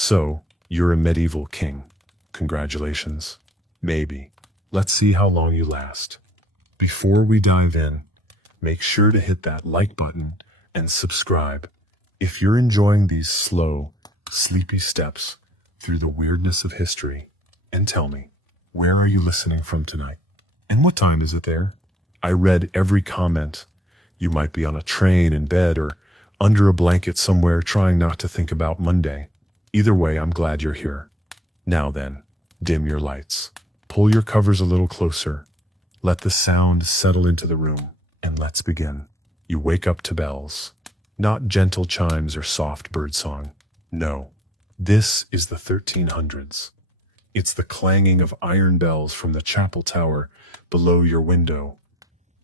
So, you're a medieval king. Congratulations. Maybe. Let's see how long you last. Before we dive in, make sure to hit that like button and subscribe if you're enjoying these slow, sleepy steps through the weirdness of history. And tell me, where are you listening from tonight? And what time is it there? I read every comment. You might be on a train, in bed, or under a blanket somewhere trying not to think about Monday. Either way, I'm glad you're here. Now then, dim your lights. Pull your covers a little closer. Let the sound settle into the room, and let's begin. You wake up to bells. Not gentle chimes or soft birdsong. No, this is the 1300s. It's the clanging of iron bells from the chapel tower below your window,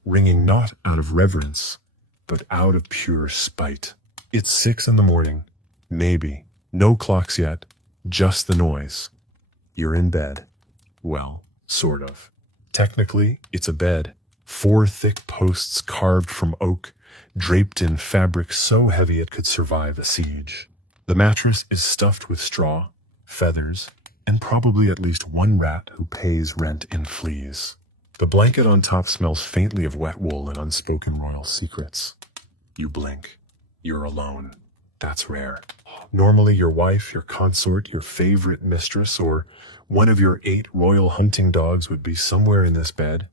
ringing not out of reverence, but out of pure spite. It's 6 a.m. Maybe. No clocks yet, just the noise. You're in bed. Well, sort of. Technically, it's a bed. 4 thick posts carved from oak, draped in fabric so heavy it could survive a siege. The mattress is stuffed with straw, feathers, and probably at least one rat who pays rent in fleas. The blanket on top smells faintly of wet wool and unspoken royal secrets. You blink. You're alone. That's rare. Normally your wife, your consort, your favorite mistress, or one of your 8 royal hunting dogs would be somewhere in this bed,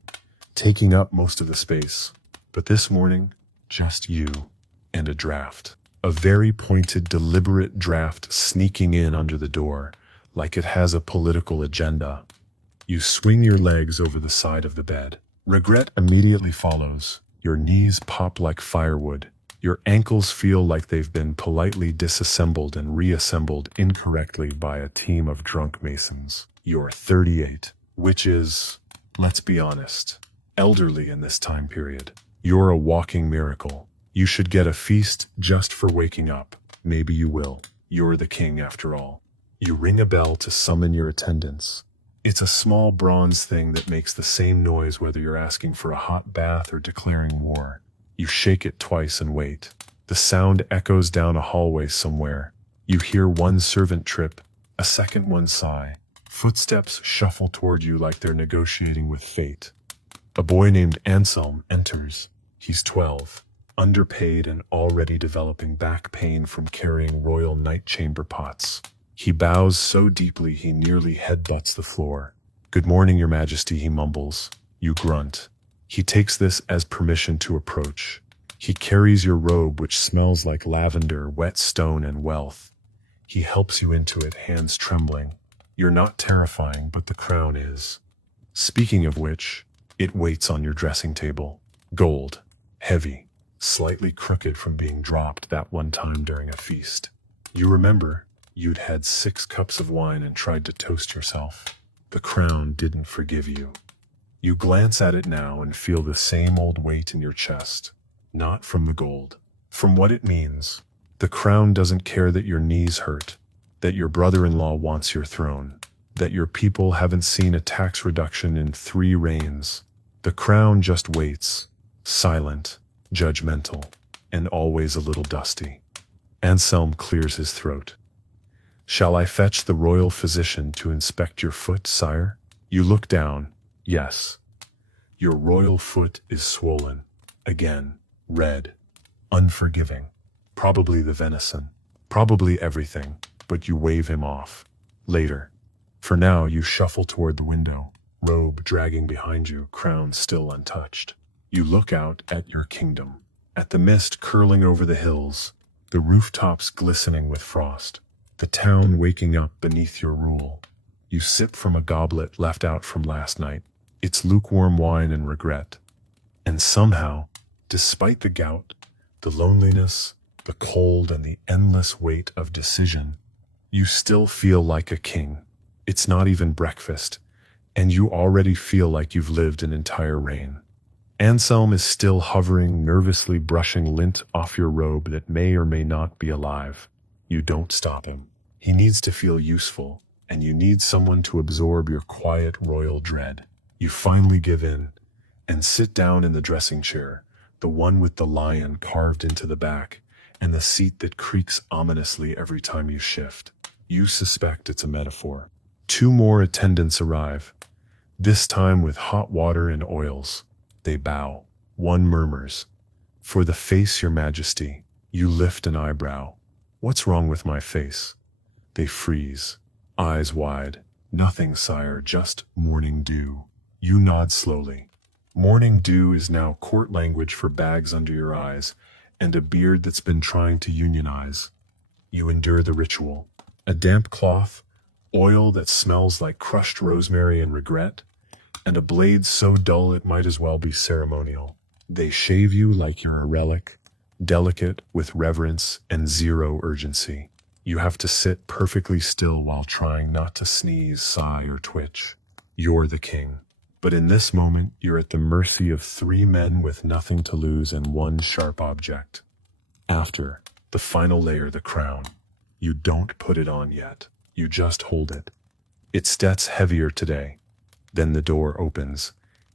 taking up most of the space. But this morning, just you and a draft. A very pointed, deliberate draft sneaking in under the door, like it has a political agenda. You swing your legs over the side of the bed. Regret immediately follows. Your knees pop like firewood. Your ankles feel like they've been politely disassembled and reassembled incorrectly by a team of drunk masons. You're 38, which is, let's be honest, elderly in this time period. You're a walking miracle. You should get a feast just for waking up. Maybe you will. You're the king after all. You ring a bell to summon your attendants. It's a small bronze thing that makes the same noise whether you're asking for a hot bath or declaring war. You shake it twice and wait. The sound echoes down a hallway somewhere. You hear one servant trip, a second one sigh. Footsteps shuffle toward you like they're negotiating with fate. A boy named Anselm enters. He's 12, underpaid and already developing back pain from carrying royal night chamber pots. He bows so deeply he nearly headbutts the floor. "Good morning, Your Majesty," he mumbles. You grunt. He takes this as permission to approach. He carries your robe, which smells like lavender, wet stone, and wealth. He helps you into it, hands trembling. You're not terrifying, but the crown is. Speaking of which, it waits on your dressing table. Gold, heavy, slightly crooked from being dropped that one time during a feast. You remember, you'd had 6 cups of wine and tried to toast yourself. The crown didn't forgive you. You glance at it now and feel the same old weight in your chest. Not from the gold. From what it means. The crown doesn't care that your knees hurt, that your brother-in-law wants your throne, that your people haven't seen a tax reduction in 3 reigns. The crown just waits, silent, judgmental, and always a little dusty. Anselm clears his throat. "Shall I fetch the royal physician to inspect your foot, sire?" You look down. Yes. Your royal foot is swollen. Again, red, unforgiving. Probably the venison. Probably everything, but you wave him off. Later. For now, you shuffle toward the window, robe dragging behind you, crown still untouched. You look out at your kingdom, at the mist curling over the hills, the rooftops glistening with frost, the town waking up beneath your rule. You sip from a goblet left out from last night. It's lukewarm wine and regret. And somehow, despite the gout, the loneliness, the cold, and the endless weight of decision, you still feel like a king. It's not even breakfast, and you already feel like you've lived an entire reign. Anselm is still hovering, nervously brushing lint off your robe that may or may not be alive. You don't stop him. He needs to feel useful, and you need someone to absorb your quiet royal dread. You finally give in, and sit down in the dressing chair, the one with the lion carved into the back, and the seat that creaks ominously every time you shift. You suspect it's a metaphor. 2 more attendants arrive, this time with hot water and oils. They bow. One murmurs, "For the face, your majesty." You lift an eyebrow. "What's wrong with my face?" They freeze, eyes wide. "Nothing, sire, just morning dew." You nod slowly. Morning dew is now court language for bags under your eyes and a beard that's been trying to unionize. You endure the ritual. A damp cloth, oil that smells like crushed rosemary and regret, and a blade so dull it might as well be ceremonial. They shave you like you're a relic, delicate with reverence and zero urgency. You have to sit perfectly still while trying not to sneeze, sigh, or twitch. You're the king. But in this moment, you're at the mercy of 3 men with nothing to lose and 1 sharp object. After, the final layer, the crown. You don't put it on yet. You just hold it. It steps heavier today. Then the door opens,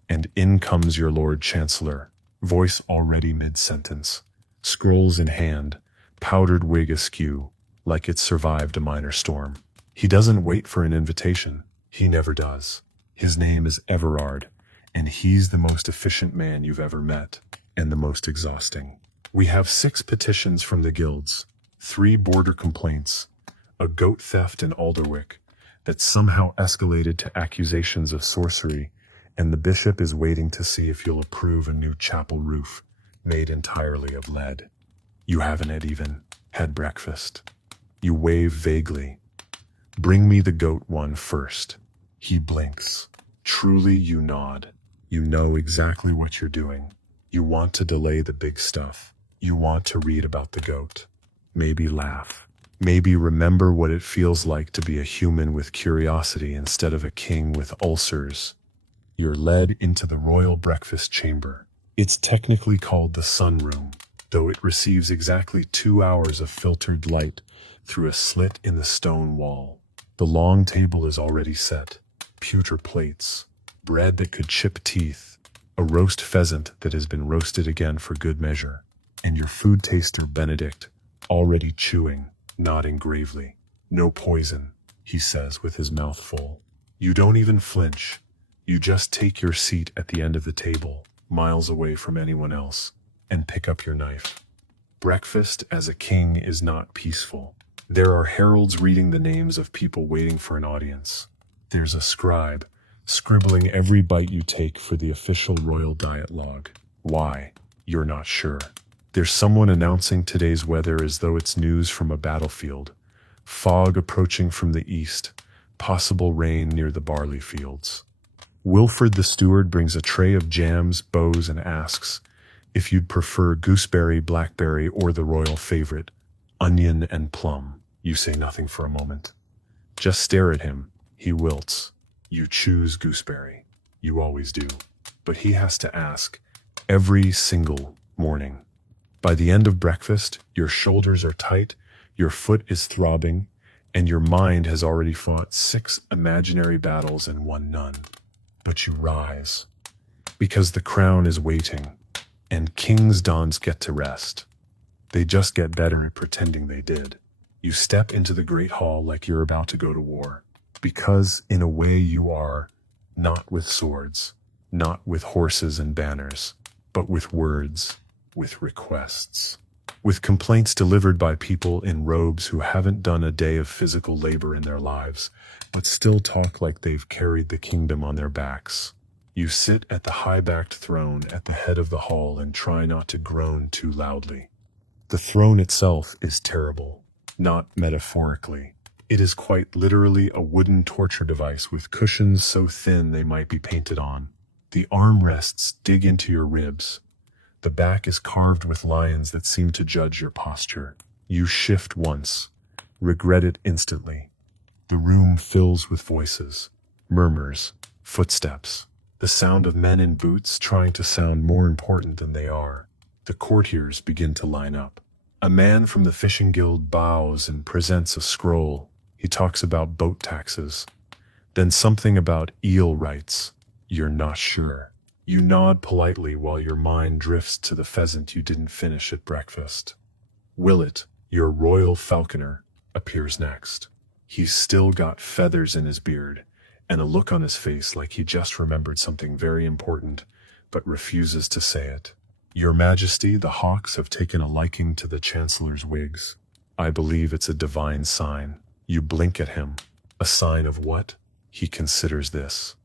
and in comes your Lord Chancellor, voice already mid-sentence, scrolls in hand, powdered wig askew, like it survived a minor storm. He doesn't wait for an invitation. He never does. His name is Everard, and he's the most efficient man you've ever met, and the most exhausting. We have 6 petitions from the guilds, 3 border complaints, a goat theft in Alderwick that somehow escalated to accusations of sorcery, and the bishop is waiting to see if you'll approve a new chapel roof made entirely of lead. You haven't even had breakfast. You wave vaguely. "Bring me the goat one first." He blinks. Truly, you nod. You know exactly what you're doing. You want to delay the big stuff. You want to read about the goat. Maybe laugh. Maybe remember what it feels like to be a human with curiosity instead of a king with ulcers. You're led into the royal breakfast chamber. It's technically called the sunroom, though it receives exactly 2 hours of filtered light through a slit in the stone wall. The long table is already set. Pewter plates, bread that could chip teeth, a roast pheasant that has been roasted again for good measure, and your food taster Benedict, already chewing, nodding gravely. "No poison," he says with his mouth full. You don't even flinch. You just take your seat at the end of the table, miles away from anyone else, and pick up your knife. Breakfast as a king is not peaceful. There are heralds reading the names of people waiting for an audience. There's a scribe, scribbling every bite you take for the official royal diet log. Why? You're not sure. There's someone announcing today's weather as though it's news from a battlefield. Fog approaching from the east, possible rain near the barley fields. Wilfred the steward brings a tray of jams, bows, and asks if you'd prefer gooseberry, blackberry, or the royal favorite, onion and plum. You say nothing for a moment. Just stare at him. He wilts. You choose gooseberry. You always do. But he has to ask every single morning. By the end of breakfast, your shoulders are tight, your foot is throbbing, and your mind has already fought 6 imaginary battles and 1 none. But you rise, because the crown is waiting, and kings' dons get to rest. They just get better at pretending they did. You step into the great hall like you're about to go to war. Because, in a way, you are, not with swords, not with horses and banners, but with words, with requests, with complaints delivered by people in robes who haven't done a day of physical labor in their lives, but still talk like they've carried the kingdom on their backs. You sit at the high-backed throne at the head of the hall and try not to groan too loudly. The throne itself is terrible, not metaphorically. It is quite literally a wooden torture device with cushions so thin they might be painted on. The armrests dig into your ribs. The back is carved with lions that seem to judge your posture. You shift once, regret it instantly. The room fills with voices, murmurs, footsteps, the sound of men in boots trying to sound more important than they are. The courtiers begin to line up. A man from the fishing guild bows and presents a scroll. He talks about boat taxes, then something about eel rights. You're not sure. You nod politely while your mind drifts to the pheasant you didn't finish at breakfast. Willett, your royal falconer, appears next. He's still got feathers in his beard, and a look on his face like he just remembered something very important, but refuses to say it. Your Majesty, the hawks have taken a liking to the Chancellor's wigs. I believe it's a divine sign. You blink at him. A sign of what? He considers this.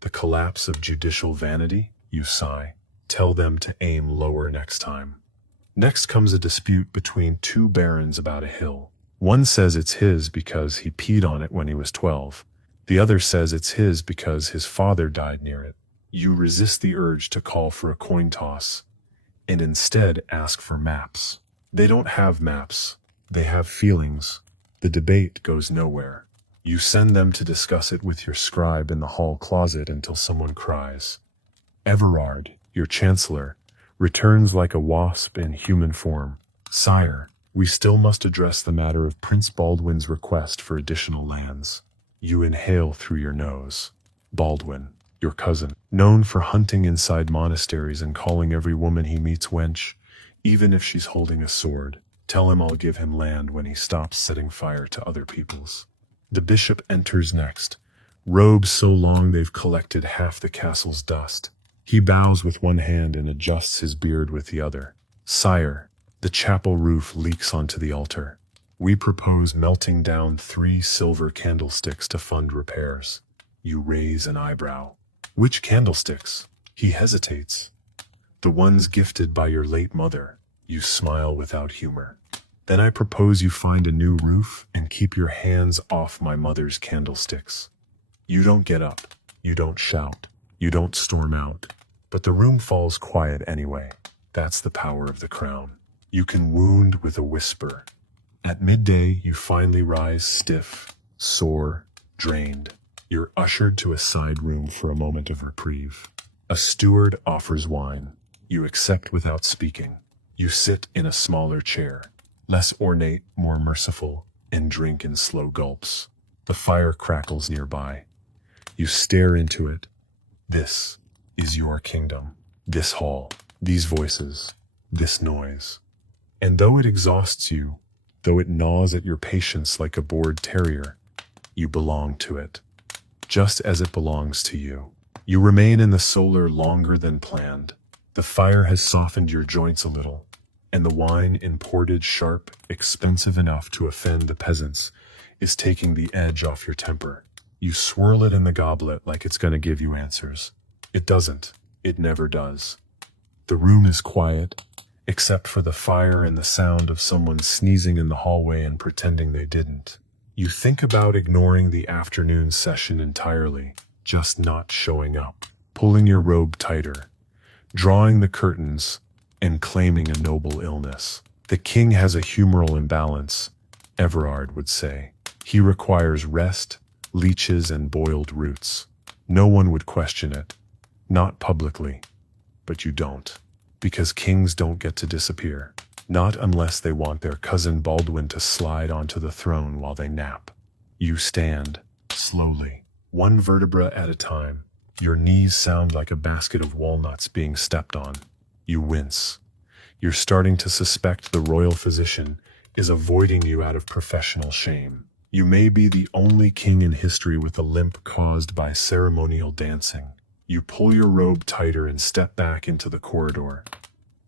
The collapse of judicial vanity? You sigh. Tell them to aim lower next time. Next comes a dispute between two barons about a hill. One says it's his because he peed on it when he was 12. The other says it's his because his father died near it. You resist the urge to call for a coin toss, and instead ask for maps. They don't have maps. They have feelings. The debate goes nowhere. You send them to discuss it with your scribe in the hall closet until someone cries. Everard, your chancellor, returns like a wasp in human form. Sire, we still must address the matter of Prince Baldwin's request for additional lands. You inhale through your nose. Baldwin, your cousin, known for hunting inside monasteries and calling every woman he meets wench, even if she's holding a sword. Tell him I'll give him land when he stops setting fire to other people's. The bishop enters next, robes so long they've collected half the castle's dust. He bows with one hand and adjusts his beard with the other. Sire, the chapel roof leaks onto the altar. We propose melting down 3 silver candlesticks to fund repairs. You raise an eyebrow. Which candlesticks? He hesitates. The ones gifted by your late mother. You smile without humor. Then I propose you find a new roof and keep your hands off my mother's candlesticks. You don't get up. You don't shout. You don't storm out. But the room falls quiet anyway. That's the power of the crown. You can wound with a whisper. At midday, you finally rise stiff, sore, drained. You're ushered to a side room for a moment of reprieve. A steward offers wine. You accept without speaking. You sit in a smaller chair, less ornate, more merciful, and drink in slow gulps. The fire crackles nearby. You stare into it. This is your kingdom. This hall, these voices, this noise. And though it exhausts you, though it gnaws at your patience like a bored terrier, you belong to it, just as it belongs to you. You remain in the solar longer than planned. The fire has softened your joints a little, and the wine, imported, sharp, expensive enough to offend the peasants, is taking the edge off your temper. You swirl it in the goblet like it's going to give you answers. It doesn't. It never does. The room is quiet, except for the fire and the sound of someone sneezing in the hallway and pretending they didn't. You think about ignoring the afternoon session entirely, just not showing up, pulling your robe tighter, drawing the curtains, and claiming a noble illness. The king has a humoral imbalance, Everard would say. He requires rest, leeches, and boiled roots. No one would question it. Not publicly. But you don't. Because kings don't get to disappear. Not unless they want their cousin Baldwin to slide onto the throne while they nap. You stand, slowly, one vertebra at a time. Your knees sound like a basket of walnuts being stepped on. You wince. You're starting to suspect the royal physician is avoiding you out of professional shame. You may be the only king in history with a limp caused by ceremonial dancing. You pull your robe tighter and step back into the corridor.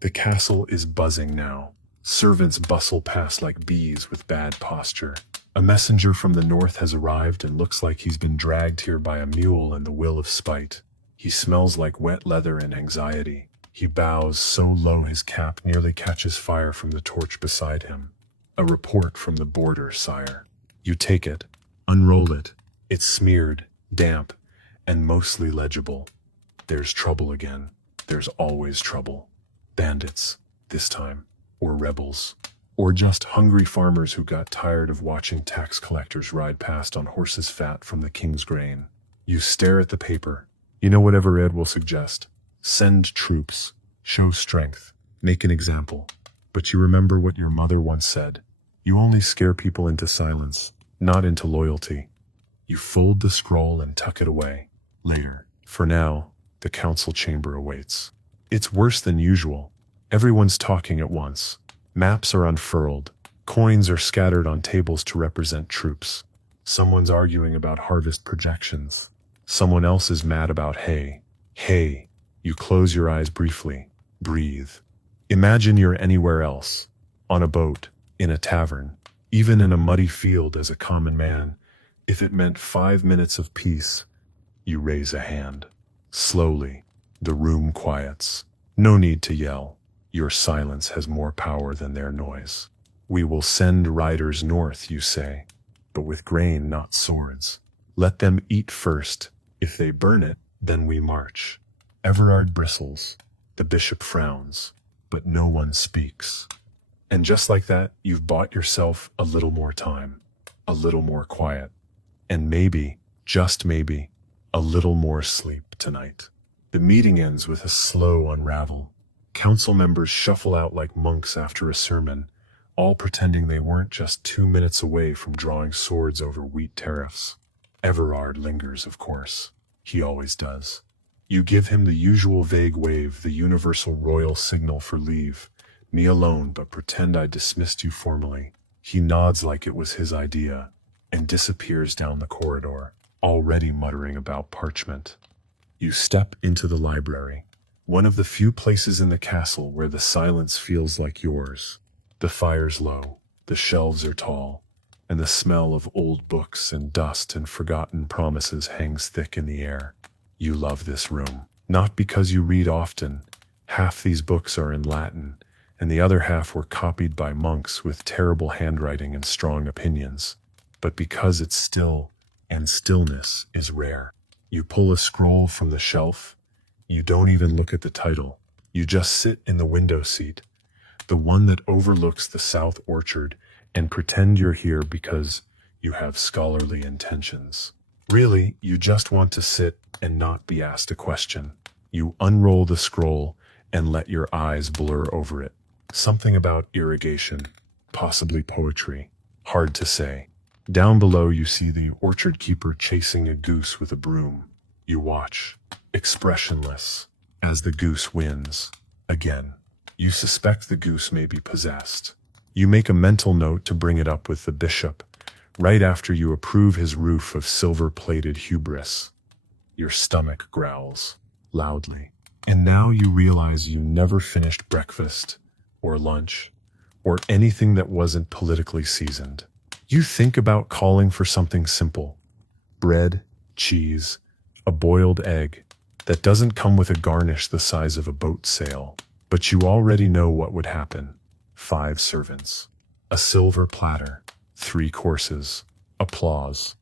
The castle is buzzing now. Servants bustle past like bees with bad posture. A messenger from the north has arrived and looks like he's been dragged here by a mule and the will of spite. He smells like wet leather and anxiety. He bows so low his cap nearly catches fire from the torch beside him. A report from the border, sire. You take it, unroll it. It's smeared, damp, and mostly legible. There's trouble again. There's always trouble. Bandits, this time, or rebels, or just hungry farmers who got tired of watching tax collectors ride past on horses fat from the king's grain. You stare at the paper. You know what Everard will suggest. Send troops, show strength, make an example. But you remember what your mother once said. You only scare people into silence, not into loyalty. You fold the scroll and tuck it away. Later. For now, the council chamber awaits. It's worse than usual. Everyone's talking at once. Maps are unfurled. Coins are scattered on tables to represent troops. Someone's arguing about harvest projections. Someone else is mad about hay. Hay. You close your eyes briefly. Breathe. Imagine you're anywhere else. On a boat, in a tavern, even in a muddy field as a common man. If it meant 5 minutes of peace, you raise a hand. Slowly, the room quiets. No need to yell. Your silence has more power than their noise. We will send riders north, you say, but with grain, not swords. Let them eat first. If they burn it, then we march. Everard bristles. The bishop frowns, but no one speaks. And just like that, you've bought yourself a little more time, a little more quiet, and maybe, just maybe, a little more sleep tonight. The meeting ends with a slow unravel. Council members shuffle out like monks after a sermon, all pretending they weren't just 2 minutes away from drawing swords over wheat tariffs. Everard lingers, of course. He always does. You give him the usual vague wave, the universal royal signal for leave. Me alone, but pretend I dismissed you formally. He nods like it was his idea, and disappears down the corridor, already muttering about parchment. You step into the library, one of the few places in the castle where the silence feels like yours. The fire's low, the shelves are tall, and the smell of old books and dust and forgotten promises hangs thick in the air. You love this room, not because you read often. Half these books are in Latin, and the other half were copied by monks with terrible handwriting and strong opinions, but because it's still, and stillness is rare. You pull a scroll from the shelf. You don't even look at the title. You just sit in the window seat, the one that overlooks the south orchard, and pretend you're here because you have scholarly intentions. Really, you just want to sit and not be asked a question. You unroll the scroll and let your eyes blur over it. Something about irrigation, possibly poetry. Hard to say. Down below you see the orchard keeper chasing a goose with a broom. You watch, expressionless, as the goose wins. Again, you suspect the goose may be possessed. You make a mental note to bring it up with the bishop, right after you approve his roof of silver-plated hubris. Your stomach growls, loudly. And now you realize you never finished breakfast, or lunch, or anything that wasn't politically seasoned. You think about calling for something simple. Bread, cheese, a boiled egg that doesn't come with a garnish the size of a boat sail. But you already know what would happen. 5 servants. A silver platter. 3 courses. Applause.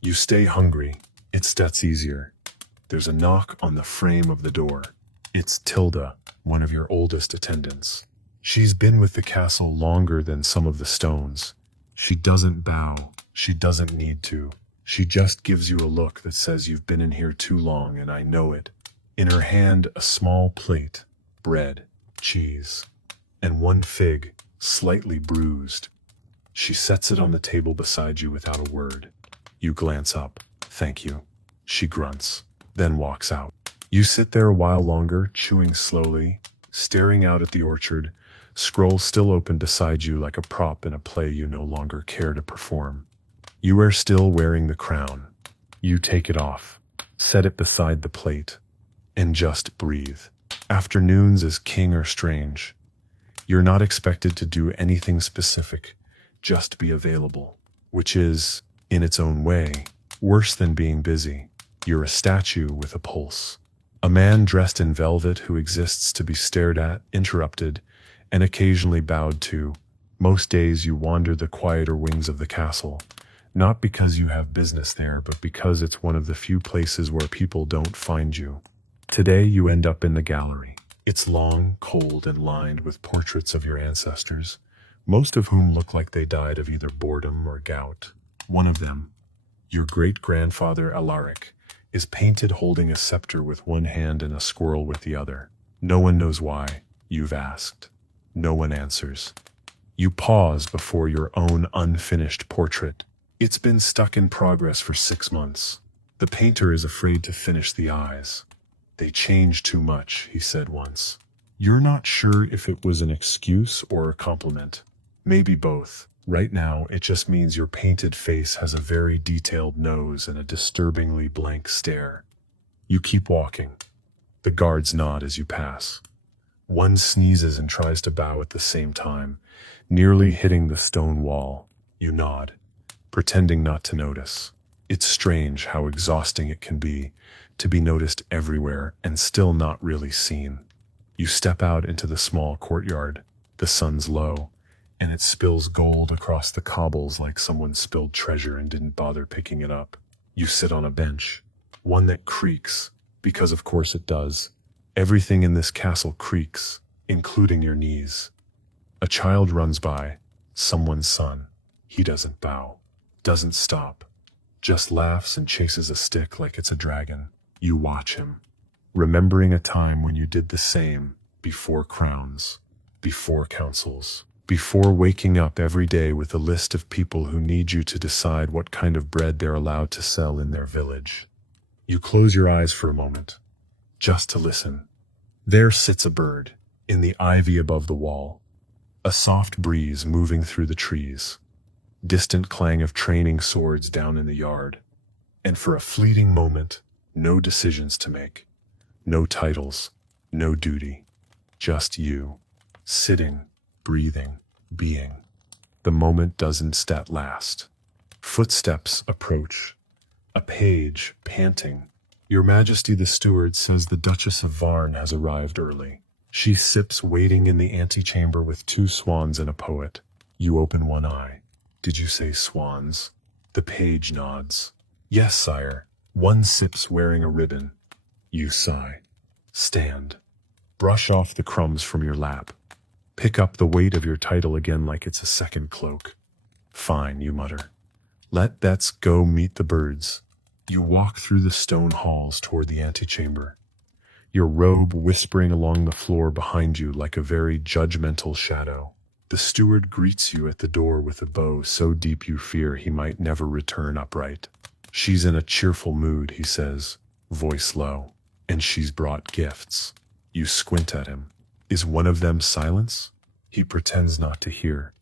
You stay hungry. That's easier. There's a knock on the frame of the door. It's Tilda, one of your oldest attendants. She's been with the castle longer than some of the stones. She doesn't bow. She doesn't need to. She just gives you a look that says you've been in here too long, and I know it. In her hand, a small plate, bread, cheese, and 1 fig, slightly bruised. She sets it on the table beside you without a word. You glance up. Thank you. She grunts, then walks out. You sit there a while longer, chewing slowly, staring out at the orchard, scroll still open beside you like a prop in a play you no longer care to perform. You are still wearing the crown. You take it off, set it beside the plate, and just breathe. Afternoons as king are strange. You're not expected to do anything specific, just be available, which is, in its own way, worse than being busy. You're a statue with a pulse. A man dressed in velvet who exists to be stared at, interrupted, and occasionally bowed to. Most days you wander the quieter wings of the castle, not because you have business there, but because it's one of the few places where people don't find you. Today you end up in the gallery. It's long, cold, and lined with portraits of your ancestors, most of whom look like they died of either boredom or gout. One of them, your great-grandfather Alaric, is painted holding a scepter with one hand and a squirrel with the other. No one knows why. You've asked. No one answers. You pause before your own unfinished portrait. It's been stuck in progress for 6 months. The painter is afraid to finish the eyes. They change too much, he said once. You're not sure if it was an excuse or a compliment. Maybe both. Right now, it just means your painted face has a very detailed nose and a disturbingly blank stare. You keep walking. The guards nod as you pass. One sneezes and tries to bow at the same time, nearly hitting the stone wall. You nod, pretending not to notice. It's strange how exhausting it can be to be noticed everywhere and still not really seen. You step out into the small courtyard. The sun's low, and it spills gold across the cobbles like someone spilled treasure and didn't bother picking it up. You sit on a bench, one that creaks, because of course it does. Everything in this castle creaks, including your knees. A child runs by, someone's son. He doesn't bow, doesn't stop, just laughs and chases a stick like it's a dragon. You watch him, remembering a time when you did the same, before crowns, before councils, before waking up every day with a list of people who need you to decide what kind of bread they're allowed to sell in their village. You close your eyes for a moment, just to listen. There sits a bird, in the ivy above the wall. A soft breeze moving through the trees. Distant clang of training swords down in the yard. And for a fleeting moment, no decisions to make. No titles, no duty. Just you, sitting, breathing, being. The moment doesn't last. Footsteps approach. A page, panting. Your Majesty the steward says the Duchess of Varn has arrived early. She sips waiting in the antechamber with 2 swans and a poet. You open one eye. Did you say swans? The page nods. Yes, sire. One sips wearing a ribbon. You sigh. Stand. Brush off the crumbs from your lap. Pick up the weight of your title again like it's a second cloak. Fine, you mutter. Let's go meet the birds. You walk through the stone halls toward the antechamber, your robe whispering along the floor behind you like a very judgmental shadow. The steward greets you at the door with a bow so deep you fear he might never return upright. She's in a cheerful mood, he says, voice low, and she's brought gifts. You squint at him. Is one of them silence? He pretends not to hear.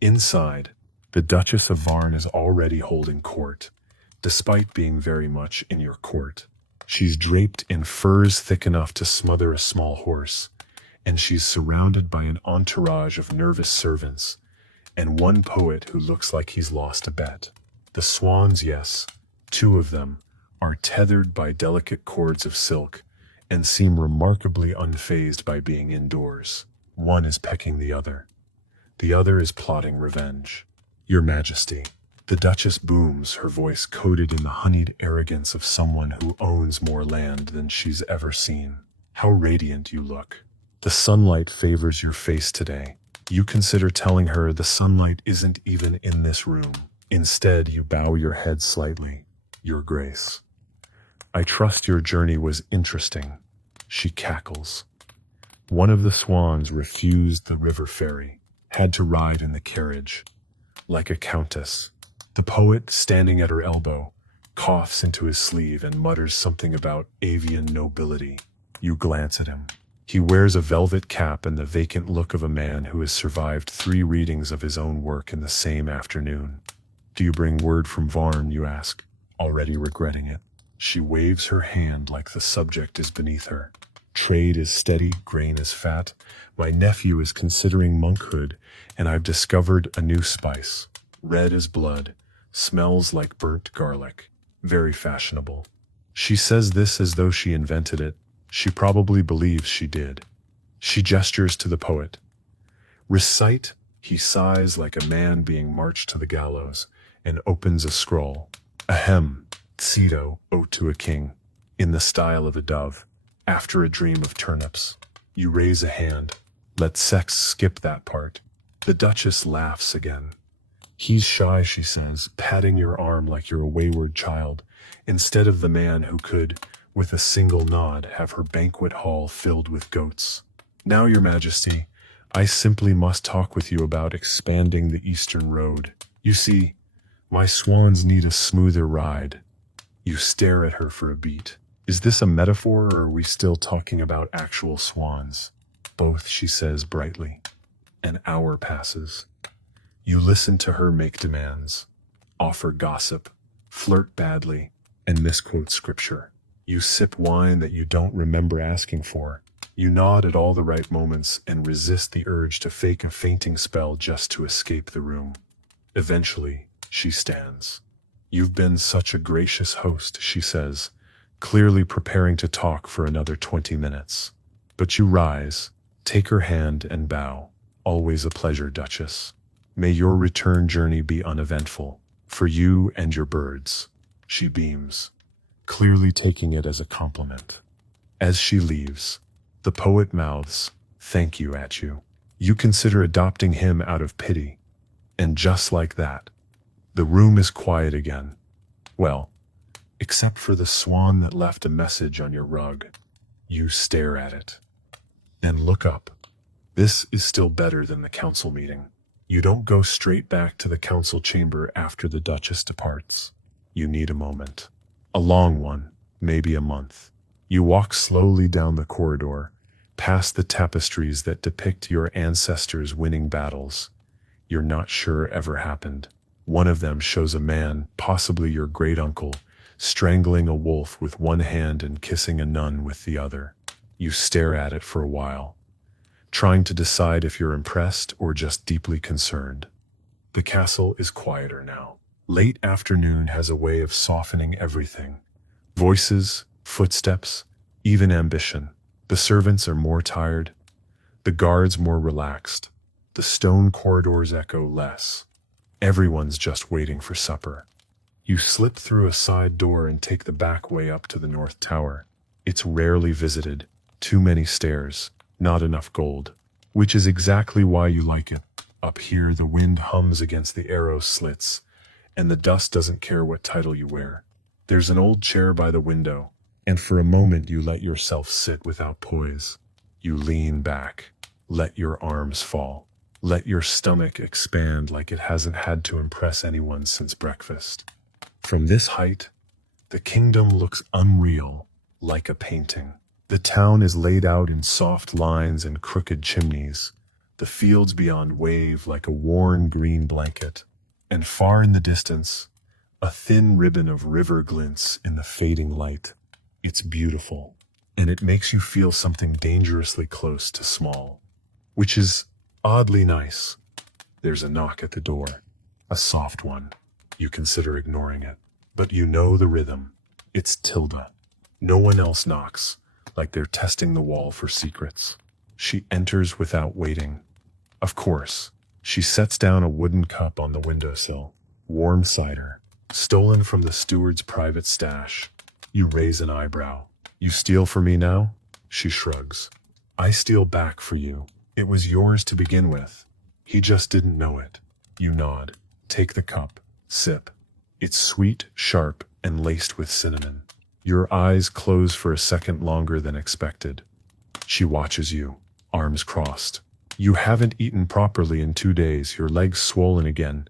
Inside, the Duchess of Varn is already holding court, despite being very much in your court. She's draped in furs thick enough to smother a small horse, and she's surrounded by an entourage of nervous servants, and one poet who looks like he's lost a bet. The swans, yes, 2 of them, are tethered by delicate cords of silk, and seem remarkably unfazed by being indoors. One is pecking the other. The other is plotting revenge. Your Majesty. The Duchess booms, her voice coated in the honeyed arrogance of someone who owns more land than she's ever seen. How radiant you look. The sunlight favors your face today. You consider telling her the sunlight isn't even in this room. Instead, you bow your head slightly. Your Grace. I trust your journey was interesting. She cackles. One of the swans refused the river ferry, had to ride in the carriage, like a countess. The poet, standing at her elbow, coughs into his sleeve and mutters something about avian nobility. You glance at him. He wears a velvet cap and the vacant look of a man who has survived 3 readings of his own work in the same afternoon. Do you bring word from Varn, you ask, already regretting it. She waves her hand like the subject is beneath her. Trade is steady, grain is fat. My nephew is considering monkhood, and I've discovered a new spice. Red as blood, smells like burnt garlic. Very fashionable. She says this as though she invented it. She probably believes she did. She gestures to the poet. Recite, he sighs like a man being marched to the gallows, and opens a scroll. Ahem, Cito, ode to a king, in the style of a dove, after a dream of turnips. You raise a hand. Let sex skip that part. The Duchess laughs again. He's shy, she says, patting your arm like you're a wayward child, instead of the man who could, with a single nod, have her banquet hall filled with goats. Now, Your Majesty, I simply must talk with you about expanding the Eastern Road. You see, my swans need a smoother ride. You stare at her for a beat. Is this a metaphor, or are we still talking about actual swans? Both, she says brightly. An hour passes. You listen to her make demands, offer gossip, flirt badly, and misquote scripture. You sip wine that you don't remember asking for. You nod at all the right moments and resist the urge to fake a fainting spell just to escape the room. Eventually, she stands. "You've been such a gracious host," she says, clearly preparing to talk for another 20 minutes. But you rise, take her hand and bow. "Always a pleasure, Duchess. May your return journey be uneventful, for you and your birds." She beams, clearly taking it as a compliment. As she leaves, the poet mouths, "Thank you," at you. You consider adopting him out of pity. And just like that, the room is quiet again. Well, except for the swan that left a message on your rug. You stare at it. And look up. This is still better than the council meeting. You don't go straight back to the council chamber after the Duchess departs. You need a moment. A long one, maybe a month. You walk slowly down the corridor, past the tapestries that depict your ancestors winning battles you're not sure ever happened. One of them shows a man, possibly your great-uncle, strangling a wolf with one hand and kissing a nun with the other. You stare at it for a while, trying to decide if you're impressed or just deeply concerned. The castle is quieter now. Late afternoon has a way of softening everything. Voices, footsteps, even ambition. The servants are more tired, the guards more relaxed. The stone corridors echo less. Everyone's just waiting for supper. You slip through a side door and take the back way up to the North Tower. It's rarely visited. Too many stairs, not enough gold. Which is exactly why you like it. Up here the wind hums against the arrow slits, and the dust doesn't care what title you wear. There's an old chair by the window, and for a moment you let yourself sit without poise. You lean back, let your arms fall. Let your stomach expand like it hasn't had to impress anyone since breakfast. From this height, the kingdom looks unreal, like a painting. The town is laid out in soft lines and crooked chimneys. The fields beyond wave like a worn green blanket. And far in the distance, a thin ribbon of river glints in the fading light. It's beautiful, and it makes you feel something dangerously close to small, which is oddly nice. There's a knock at the door, a soft one. You consider ignoring it, but you know the rhythm. It's Tilda. No one else knocks, like they're testing the wall for secrets. She enters without waiting. Of course, she sets down a wooden cup on the windowsill. Warm cider, stolen from the steward's private stash. You raise an eyebrow. "You steal for me now?" She shrugs. "I steal back for you. It was yours to begin with. He just didn't know it." You nod, take the cup, sip. It's sweet, sharp, and laced with cinnamon. Your eyes close for a second longer than expected. She watches you, arms crossed. You haven't eaten properly in 2 days, your legs swollen again,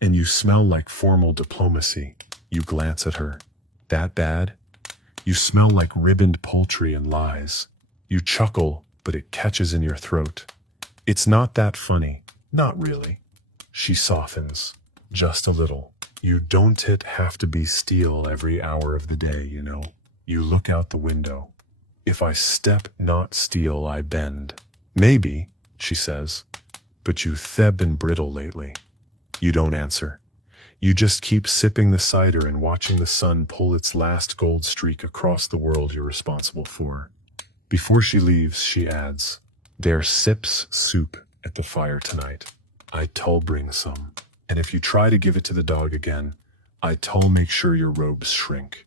and you smell like formal diplomacy. You glance at her. "That bad?" "You smell like ribboned poultry and lies." You chuckle, but it catches in your throat. "It's not that funny." "Not really." She softens, just a little. "You don't have to be steal every hour of the day, you know." You look out the window. "If I step not steal, I bend." "Maybe," she says, "but you've been brittle lately." You don't answer. You just keep sipping the cider and watching the sun pull its last gold streak across the world you're responsible for. Before she leaves, she adds, "There sips soup at the fire tonight. I toll bring some. And if you try to give it to the dog again, I toll make sure your robes shrink."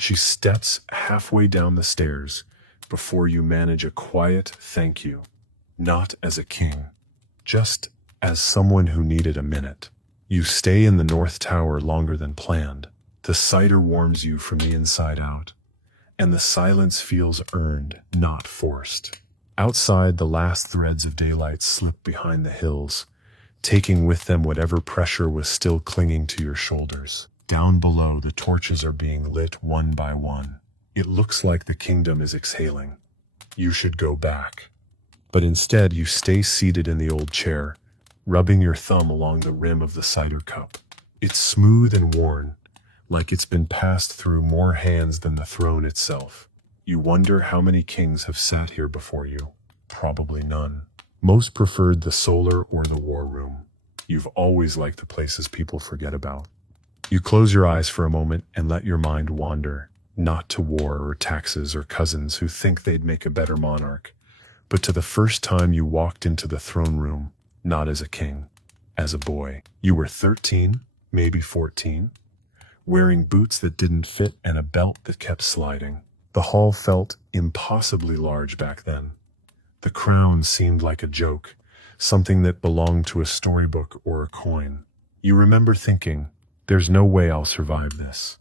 She steps halfway down the stairs before you manage a quiet thank you. Not as a king, just as someone who needed a minute. You stay in the North Tower longer than planned. The cider warms you from the inside out, and the silence feels earned, not forced. Outside, the last threads of daylight slip behind the hills, taking with them whatever pressure was still clinging to your shoulders. Down below, the torches are being lit one by one. It looks like the kingdom is exhaling. You should go back. But instead, you stay seated in the old chair, rubbing your thumb along the rim of the cider cup. It's smooth and worn, like it's been passed through more hands than the throne itself. You wonder how many kings have sat here before you. Probably none. Most preferred the solar or the war room. You've always liked the places people forget about. You close your eyes for a moment and let your mind wander, not to war or taxes or cousins who think they'd make a better monarch, but to the first time you walked into the throne room, not as a king, as a boy. You were 13, maybe 14, wearing boots that didn't fit and a belt that kept sliding. The hall felt impossibly large back then. The crown seemed like a joke, something that belonged to a storybook or a coin. You remember thinking, there's no way I'll survive this.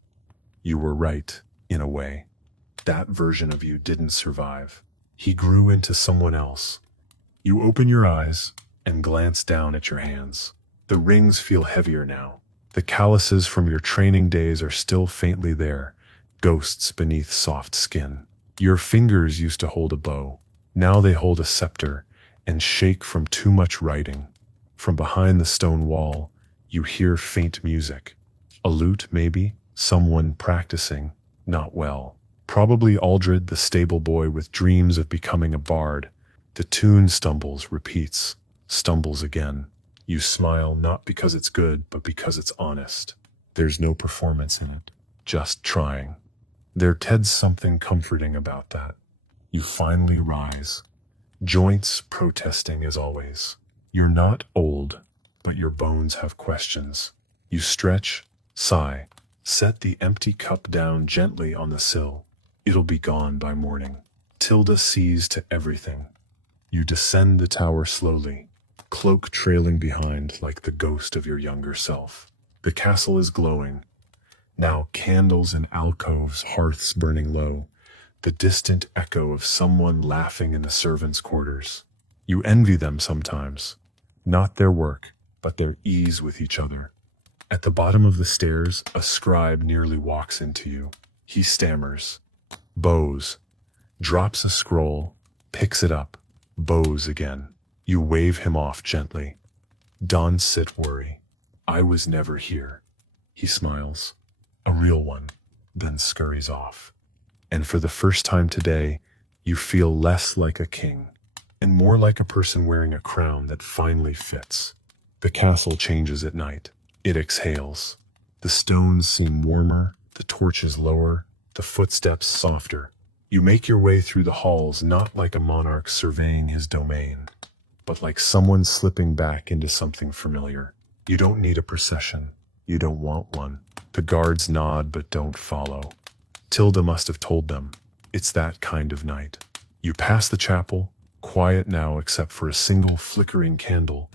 You were right, in a way. That version of you didn't survive. He grew into someone else. You open your eyes and glance down at your hands. The rings feel heavier now. The calluses from your training days are still faintly there, ghosts beneath soft skin. Your fingers used to hold a bow. Now they hold a scepter and shake from too much writing. From behind the stone wall, you hear faint music. A lute, maybe? Someone practicing, not well. Probably Aldred, the stable boy with dreams of becoming a bard. The tune stumbles, repeats, stumbles again. You smile not because it's good, but because it's honest. There's no performance in it, just trying. There's something comforting about that. You finally rise, joints protesting as always. You're not old, but your bones have questions. You stretch, sigh, set the empty cup down gently on the sill. It'll be gone by morning. Tilda sees to everything. You descend the tower slowly, cloak trailing behind like the ghost of your younger self. The castle is glowing. Now candles in alcoves, hearths burning low, the distant echo of someone laughing in the servants' quarters. You envy them sometimes, not their work, but their ease with each other. At the bottom of the stairs, a scribe nearly walks into you. He stammers, bows, drops a scroll, picks it up, bows again. You wave him off gently. Don't sit worry. I was never here. He smiles, a real one, then scurries off. And for the first time today, you feel less like a king, and more like a person wearing a crown that finally fits. The castle changes at night. It exhales. The stones seem warmer, the torches lower, the footsteps softer. You make your way through the halls not like a monarch surveying his domain, but like someone slipping back into something familiar. You don't need a procession. You don't want one. The guards nod but don't follow. Tilda must have told them. It's that kind of night. You pass the chapel, quiet now except for a single flickering candle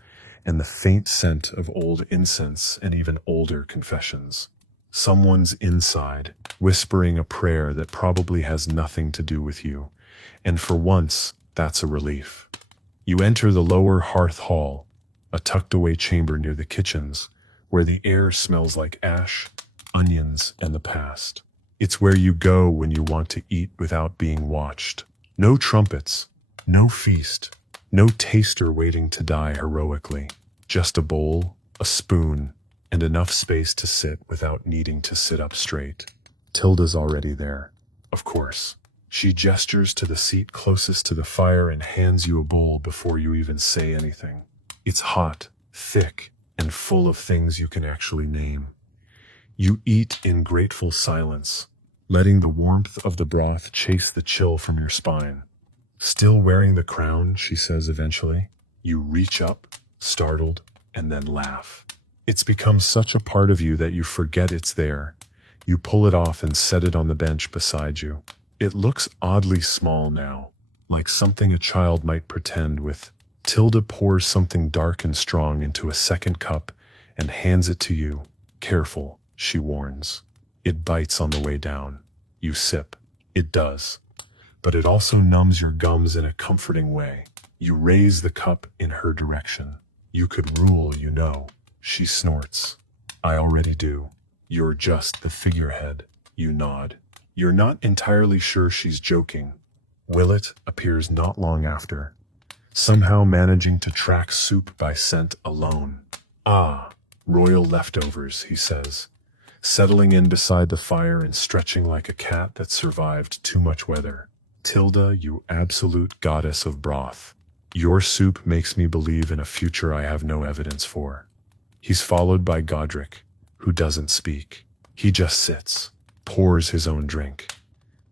and the faint scent of old incense and even older confessions. Someone's inside, whispering a prayer that probably has nothing to do with you, and for once, that's a relief. You enter the lower hearth hall, a tucked-away chamber near the kitchens, where the air smells like ash, onions, and the past. It's where you go when you want to eat without being watched. No trumpets, no feast, no taster waiting to die heroically. Just a bowl, a spoon, and enough space to sit without needing to sit up straight. Tilda's already there. Of course. She gestures to the seat closest to the fire and hands you a bowl before you even say anything. It's hot, thick, and full of things you can actually name. You eat in grateful silence, letting the warmth of the broth chase the chill from your spine. Still wearing the crown, she says eventually. You reach up, startled, and then laugh. It's become such a part of you that you forget it's there. You pull it off and set it on the bench beside you. It looks oddly small now, like something a child might pretend with. Tilda pours something dark and strong into a second cup and hands it to you. Careful, she warns. It bites on the way down. You sip. It does. But it also numbs your gums in a comforting way. You raise the cup in her direction. You could rule, you know. She snorts. I already do. You're just the figurehead. You nod. You're not entirely sure she's joking. Willett appears not long after. somehow managing to track soup by scent alone. Ah, royal leftovers, he says, settling in beside the fire and stretching like a cat that survived too much weather. Tilda, you absolute goddess of broth. Your soup makes me believe in a future I have no evidence for. He's followed by Godric, who doesn't speak. He just sits, pours his own drink,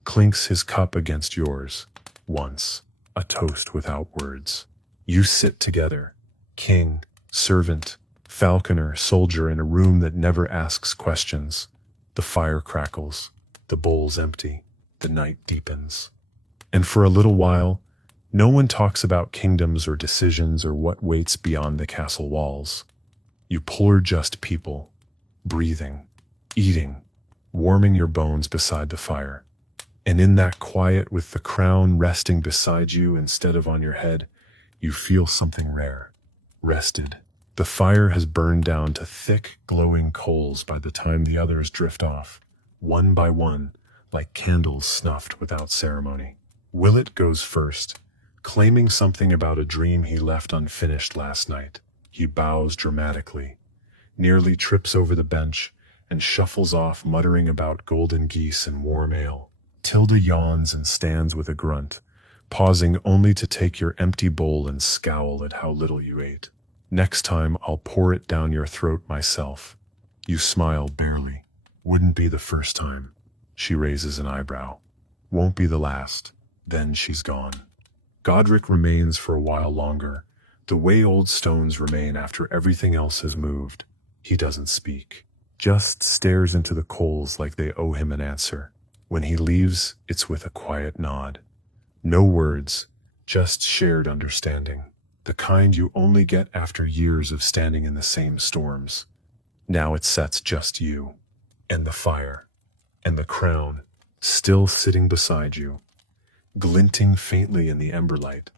clinks his cup against yours. Once, a toast without words. You sit together, king, servant, falconer, soldier, in a room that never asks questions. The fire crackles, the bowl's empty, the night deepens. And for a little while, no one talks about kingdoms or decisions or what waits beyond the castle walls. You pour just people, breathing, eating, warming your bones beside the fire. And in that quiet, with the crown resting beside you instead of on your head, you feel something rare. Rested. The fire has burned down to thick, glowing coals by the time the others drift off, one by one, like candles snuffed without ceremony. Willett goes first, claiming something about a dream he left unfinished last night. He bows dramatically, nearly trips over the bench, and shuffles off, muttering about golden geese and warm ale. Tilda yawns and stands with a grunt, pausing only to take your empty bowl and scowl at how little you ate. Next time I'll pour it down your throat myself. You smile barely. Wouldn't be the first time. She raises an eyebrow. Won't be the last. Then she's gone. Godric remains for a while longer, the way old stones remain after everything else has moved. He doesn't speak, just stares into the coals like they owe him an answer. When he leaves, it's with a quiet nod. No words, just shared understanding, the kind you only get after years of standing in the same storms. Now it sets just you, and the fire, and the crown, still sitting beside you, glinting faintly in the ember light.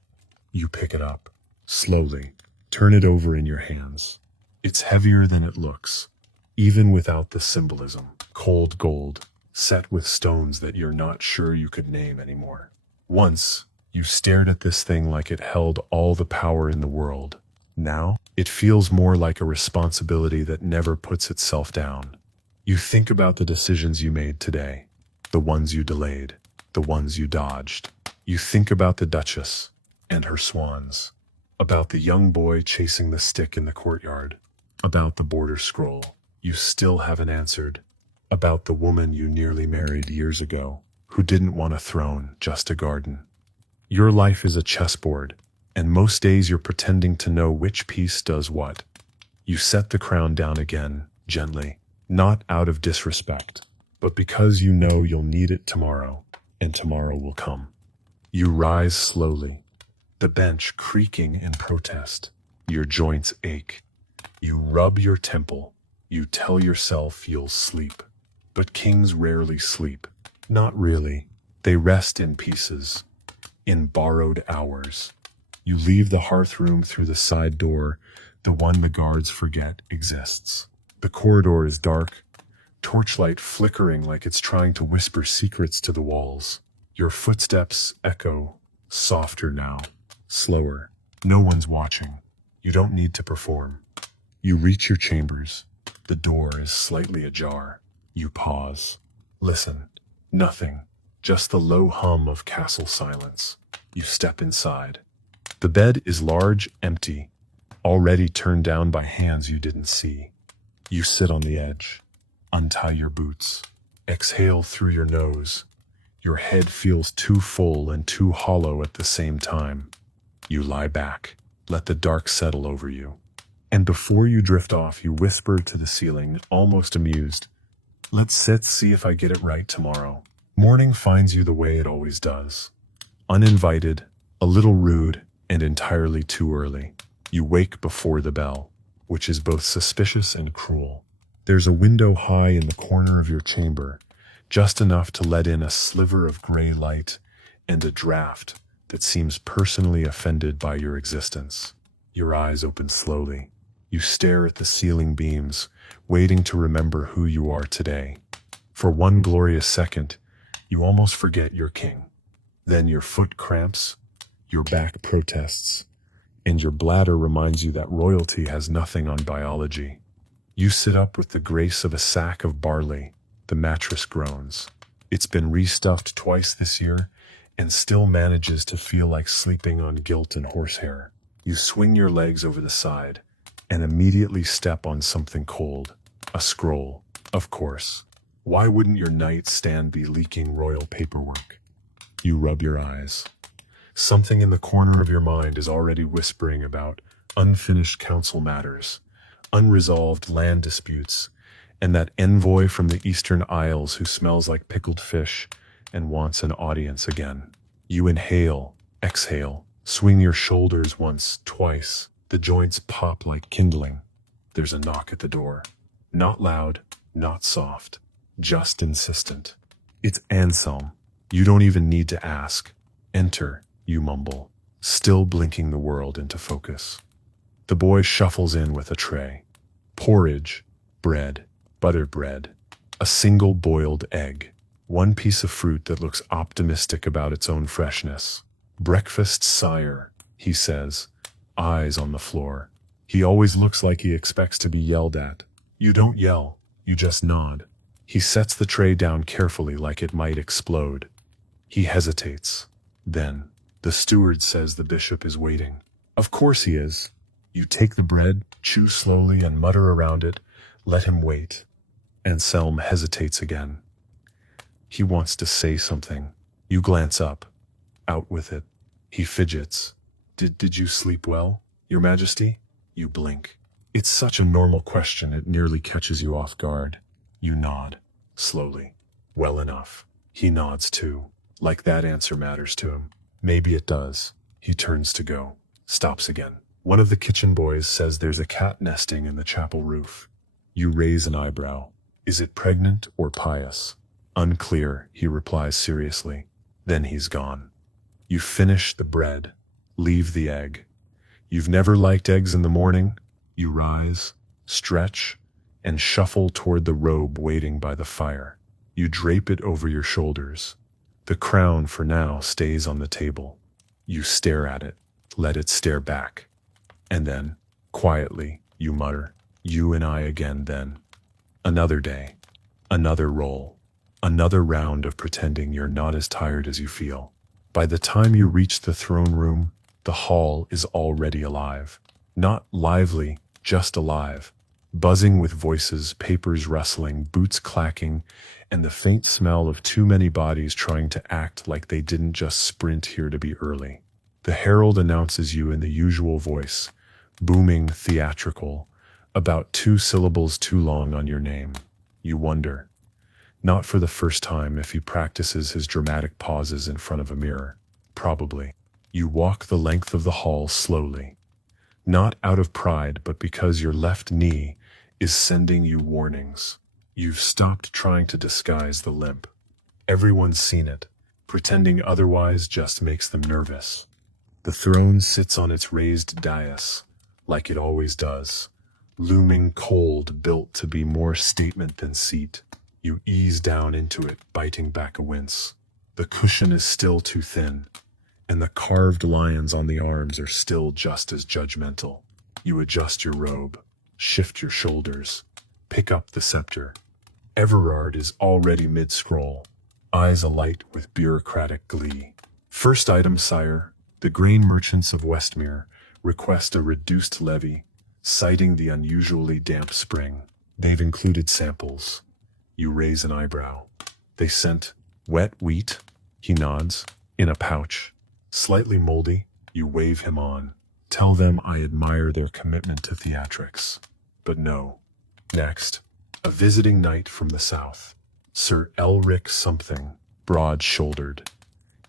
You pick it up, slowly, turn it over in your hands. It's heavier than it looks, even without the symbolism. Cold gold, set with stones that you're not sure you could name anymore. Once, you stared at this thing like it held all the power in the world. Now, it feels more like a responsibility that never puts itself down. You think about the decisions you made today, the ones you delayed, the ones you dodged. You think about the Duchess and her swans, about the young boy chasing the stick in the courtyard, about the border scroll you still haven't answered, about the woman you nearly married years ago, who didn't want a throne, just a garden. Your life is a chessboard, and most days you're pretending to know which piece does what. You set the crown down again, gently, not out of disrespect, but because you know you'll need it tomorrow, and tomorrow will come. You rise slowly, the bench creaking in protest. Your joints ache. You rub your temple. You tell yourself you'll sleep. But kings rarely sleep. Not really. They rest in pieces, in borrowed hours. You leave the hearth room through the side door, the one the guards forget exists. The corridor is dark, torchlight flickering like it's trying to whisper secrets to the walls. Your footsteps echo, softer now, slower. No one's watching. You don't need to perform. You reach your chambers. The door is slightly ajar. You pause. Listen. Nothing. Just the low hum of castle silence. You step inside. The bed is large, empty, already turned down by hands you didn't see. You sit on the edge. Untie your boots. Exhale through your nose. Your head feels too full and too hollow at the same time. You lie back. Let the dark settle over you. And before you drift off, you whisper to the ceiling, almost amused. Let's see if I get it right tomorrow. Morning finds you the way it always does. Uninvited, a little rude, and entirely too early. You wake before the bell, which is both suspicious and cruel. There's a window high in the corner of your chamber, just enough to let in a sliver of gray light and a draft that seems personally offended by your existence. Your eyes open slowly. You stare at the ceiling beams, waiting to remember who you are today. For one glorious second, you almost forget you're king. Then your foot cramps, your back protests, and your bladder reminds you that royalty has nothing on biology. You sit up with the grace of a sack of barley. The mattress groans. It's been restuffed twice this year, and still manages to feel like sleeping on guilt and horsehair. You swing your legs over the side, and immediately step on something cold. A scroll, of course. Why wouldn't your nightstand be leaking royal paperwork? You rub your eyes. Something in the corner of your mind is already whispering about unfinished council matters, unresolved land disputes, and that envoy from the Eastern Isles who smells like pickled fish and wants an audience again. You inhale, exhale, swing your shoulders once, twice. The joints pop like kindling. There's a knock at the door. Not loud, not soft, just insistent. It's Anselm. You don't even need to ask. Enter, you mumble, still blinking the world into focus. The boy shuffles in with a tray. Porridge, bread, buttered bread, a single boiled egg, one piece of fruit that looks optimistic about its own freshness. Breakfast, sire, he says, eyes on the floor. He always looks like he expects to be yelled at. You don't yell, you just nod. He sets the tray down carefully like it might explode. He hesitates. Then, the steward says the bishop is waiting. Of course he is. You take the bread, chew slowly and mutter around it. Let him wait. Anselm hesitates again. He wants to say something. You glance up. Out with it. He fidgets. Did you sleep well, Your Majesty? You blink. It's such a normal question it nearly catches you off guard. You nod. Slowly. Well enough. He nods too. Like that answer matters to him. Maybe it does. He turns to go. Stops again. One of the kitchen boys says there's a cat nesting in the chapel roof. You raise an eyebrow. Is it pregnant or pious? Unclear, he replies seriously. Then he's gone. You finish the bread. Leave the egg. You've never liked eggs in the morning? You rise, stretch, and shuffle toward the robe waiting by the fire. You drape it over your shoulders. The crown, for now, stays on the table. You stare at it, let it stare back. And then, quietly, you mutter, you and I again then. Another day, another roll, another round of pretending you're not as tired as you feel. By the time you reach the throne room, the hall is already alive. Not lively, just alive. Buzzing with voices, papers rustling, boots clacking, and the faint smell of too many bodies trying to act like they didn't just sprint here to be early. The herald announces you in the usual voice, booming, theatrical, about 2 syllables too long on your name. You wonder, not for the first time, if he practices his dramatic pauses in front of a mirror. Probably. You walk the length of the hall slowly. Not out of pride, but because your left knee is sending you warnings. You've stopped trying to disguise the limp. Everyone's seen it. Pretending otherwise just makes them nervous. The throne sits on its raised dais, like it always does, looming cold, built to be more statement than seat. You ease down into it, biting back a wince. The cushion is still too thin, and the carved lions on the arms are still just as judgmental. You adjust your robe, shift your shoulders, pick up the scepter. Everard is already mid-scroll, eyes alight with bureaucratic glee. First item, sire. The grain merchants of Westmere request a reduced levy, citing the unusually damp spring. They've included samples. You raise an eyebrow. They sent wet wheat, he nods, in a pouch. Slightly moldy, you wave him on. Tell them I admire their commitment to theatrics. But no. Next, a visiting knight from the south. Sir Elric something, broad-shouldered.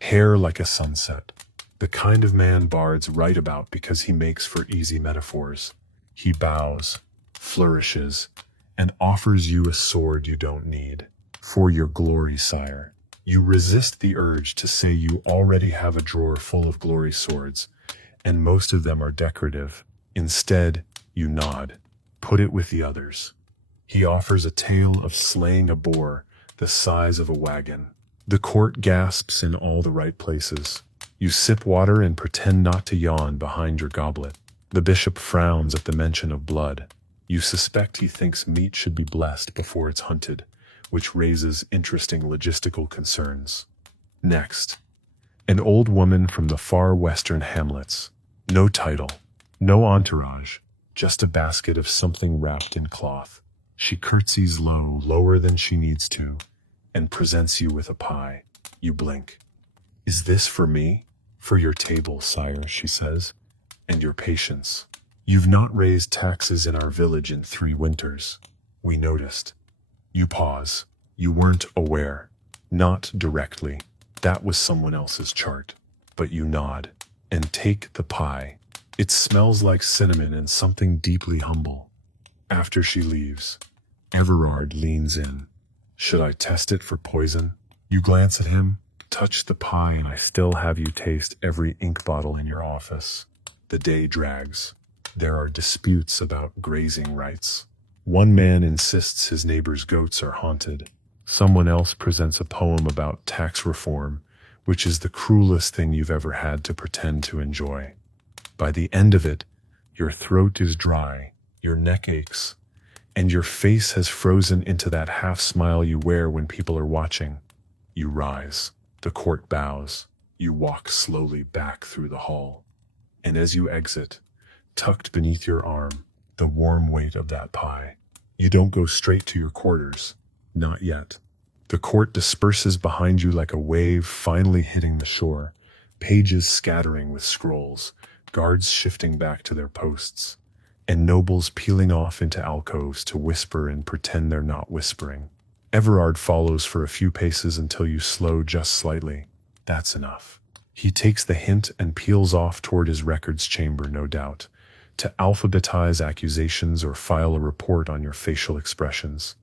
Hair like a sunset. The kind of man bards write about because he makes for easy metaphors. He bows, flourishes, and offers you a sword you don't need. For your glory, sire. You resist the urge to say you already have a drawer full of glory swords, and most of them are decorative. Instead, you nod. Put it with the others. He offers a tale of slaying a boar the size of a wagon. The court gasps in all the right places. You sip water and pretend not to yawn behind your goblet. The bishop frowns at the mention of blood. You suspect he thinks meat should be blessed before it's hunted, which raises interesting logistical concerns. Next, an old woman from the far western hamlets. No title, no entourage, just a basket of something wrapped in cloth. She curtsies low, lower than she needs to, and presents you with a pie. You blink. "Is this for me?" "For your table, sire," she says, "and your patience. You've not raised taxes in our village in 3 winters. We noticed." You pause. You weren't aware. Not directly. That was someone else's chart. But you nod and take the pie. It smells like cinnamon and something deeply humble. After she leaves, Everard leans in. "Should I test it for poison?" You glance at him, touch the pie, and I still have you taste every ink bottle in your office. The day drags. There are disputes about grazing rights. One man insists his neighbor's goats are haunted. Someone else presents a poem about tax reform, which is the cruelest thing you've ever had to pretend to enjoy. By the end of it, your throat is dry, your neck aches, and your face has frozen into that half smile you wear when people are watching. You rise. The court bows. You walk slowly back through the hall. And as you exit, tucked beneath your arm, the warm weight of that pie. You don't go straight to your quarters. Not yet. The court disperses behind you like a wave finally hitting the shore, pages scattering with scrolls, guards shifting back to their posts, and nobles peeling off into alcoves to whisper and pretend they're not whispering. Everard follows for a few paces until you slow just slightly. That's enough. He takes the hint and peels off toward his records chamber, no doubt, to alphabetize accusations or file a report on your facial expressions.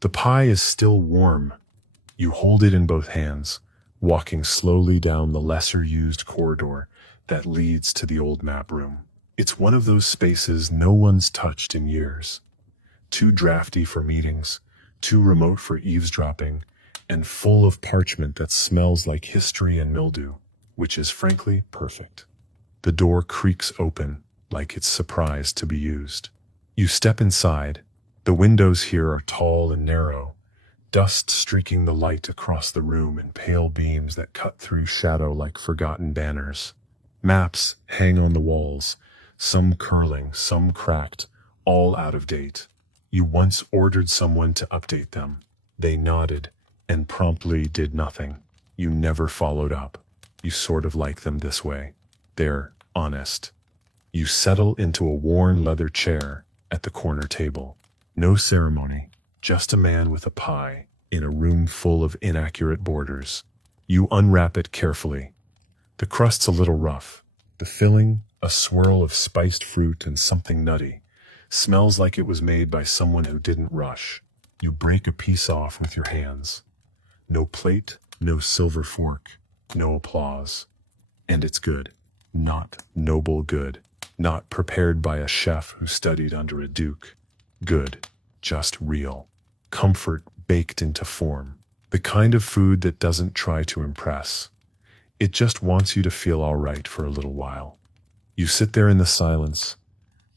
The pie is still warm. You hold it in both hands, walking slowly down the lesser-used corridor that leads to the old map room. It's one of those spaces no one's touched in years. Too drafty for meetings, too remote for eavesdropping, and full of parchment that smells like history and mildew, which is frankly perfect. The door creaks open, like it's surprised to be used. You step inside. The windows here are tall and narrow, dust streaking the light across the room in pale beams that cut through shadow like forgotten banners. Maps hang on the walls, some curling, some cracked, all out of date. You once ordered someone to update them. They nodded and promptly did nothing. You never followed up. You sort of like them this way. They're honest. You settle into a worn leather chair at the corner table. No ceremony, just a man with a pie in a room full of inaccurate borders. You unwrap it carefully. The crust's a little rough. The filling, a swirl of spiced fruit and something nutty, smells like it was made by someone who didn't rush. You break a piece off with your hands. No plate, no silver fork, no applause. And it's good. Not noble good. Not prepared by a chef who studied under a duke. Good. Just real. Comfort baked into form. The kind of food that doesn't try to impress. It just wants you to feel all right for a little while. You sit there in the silence,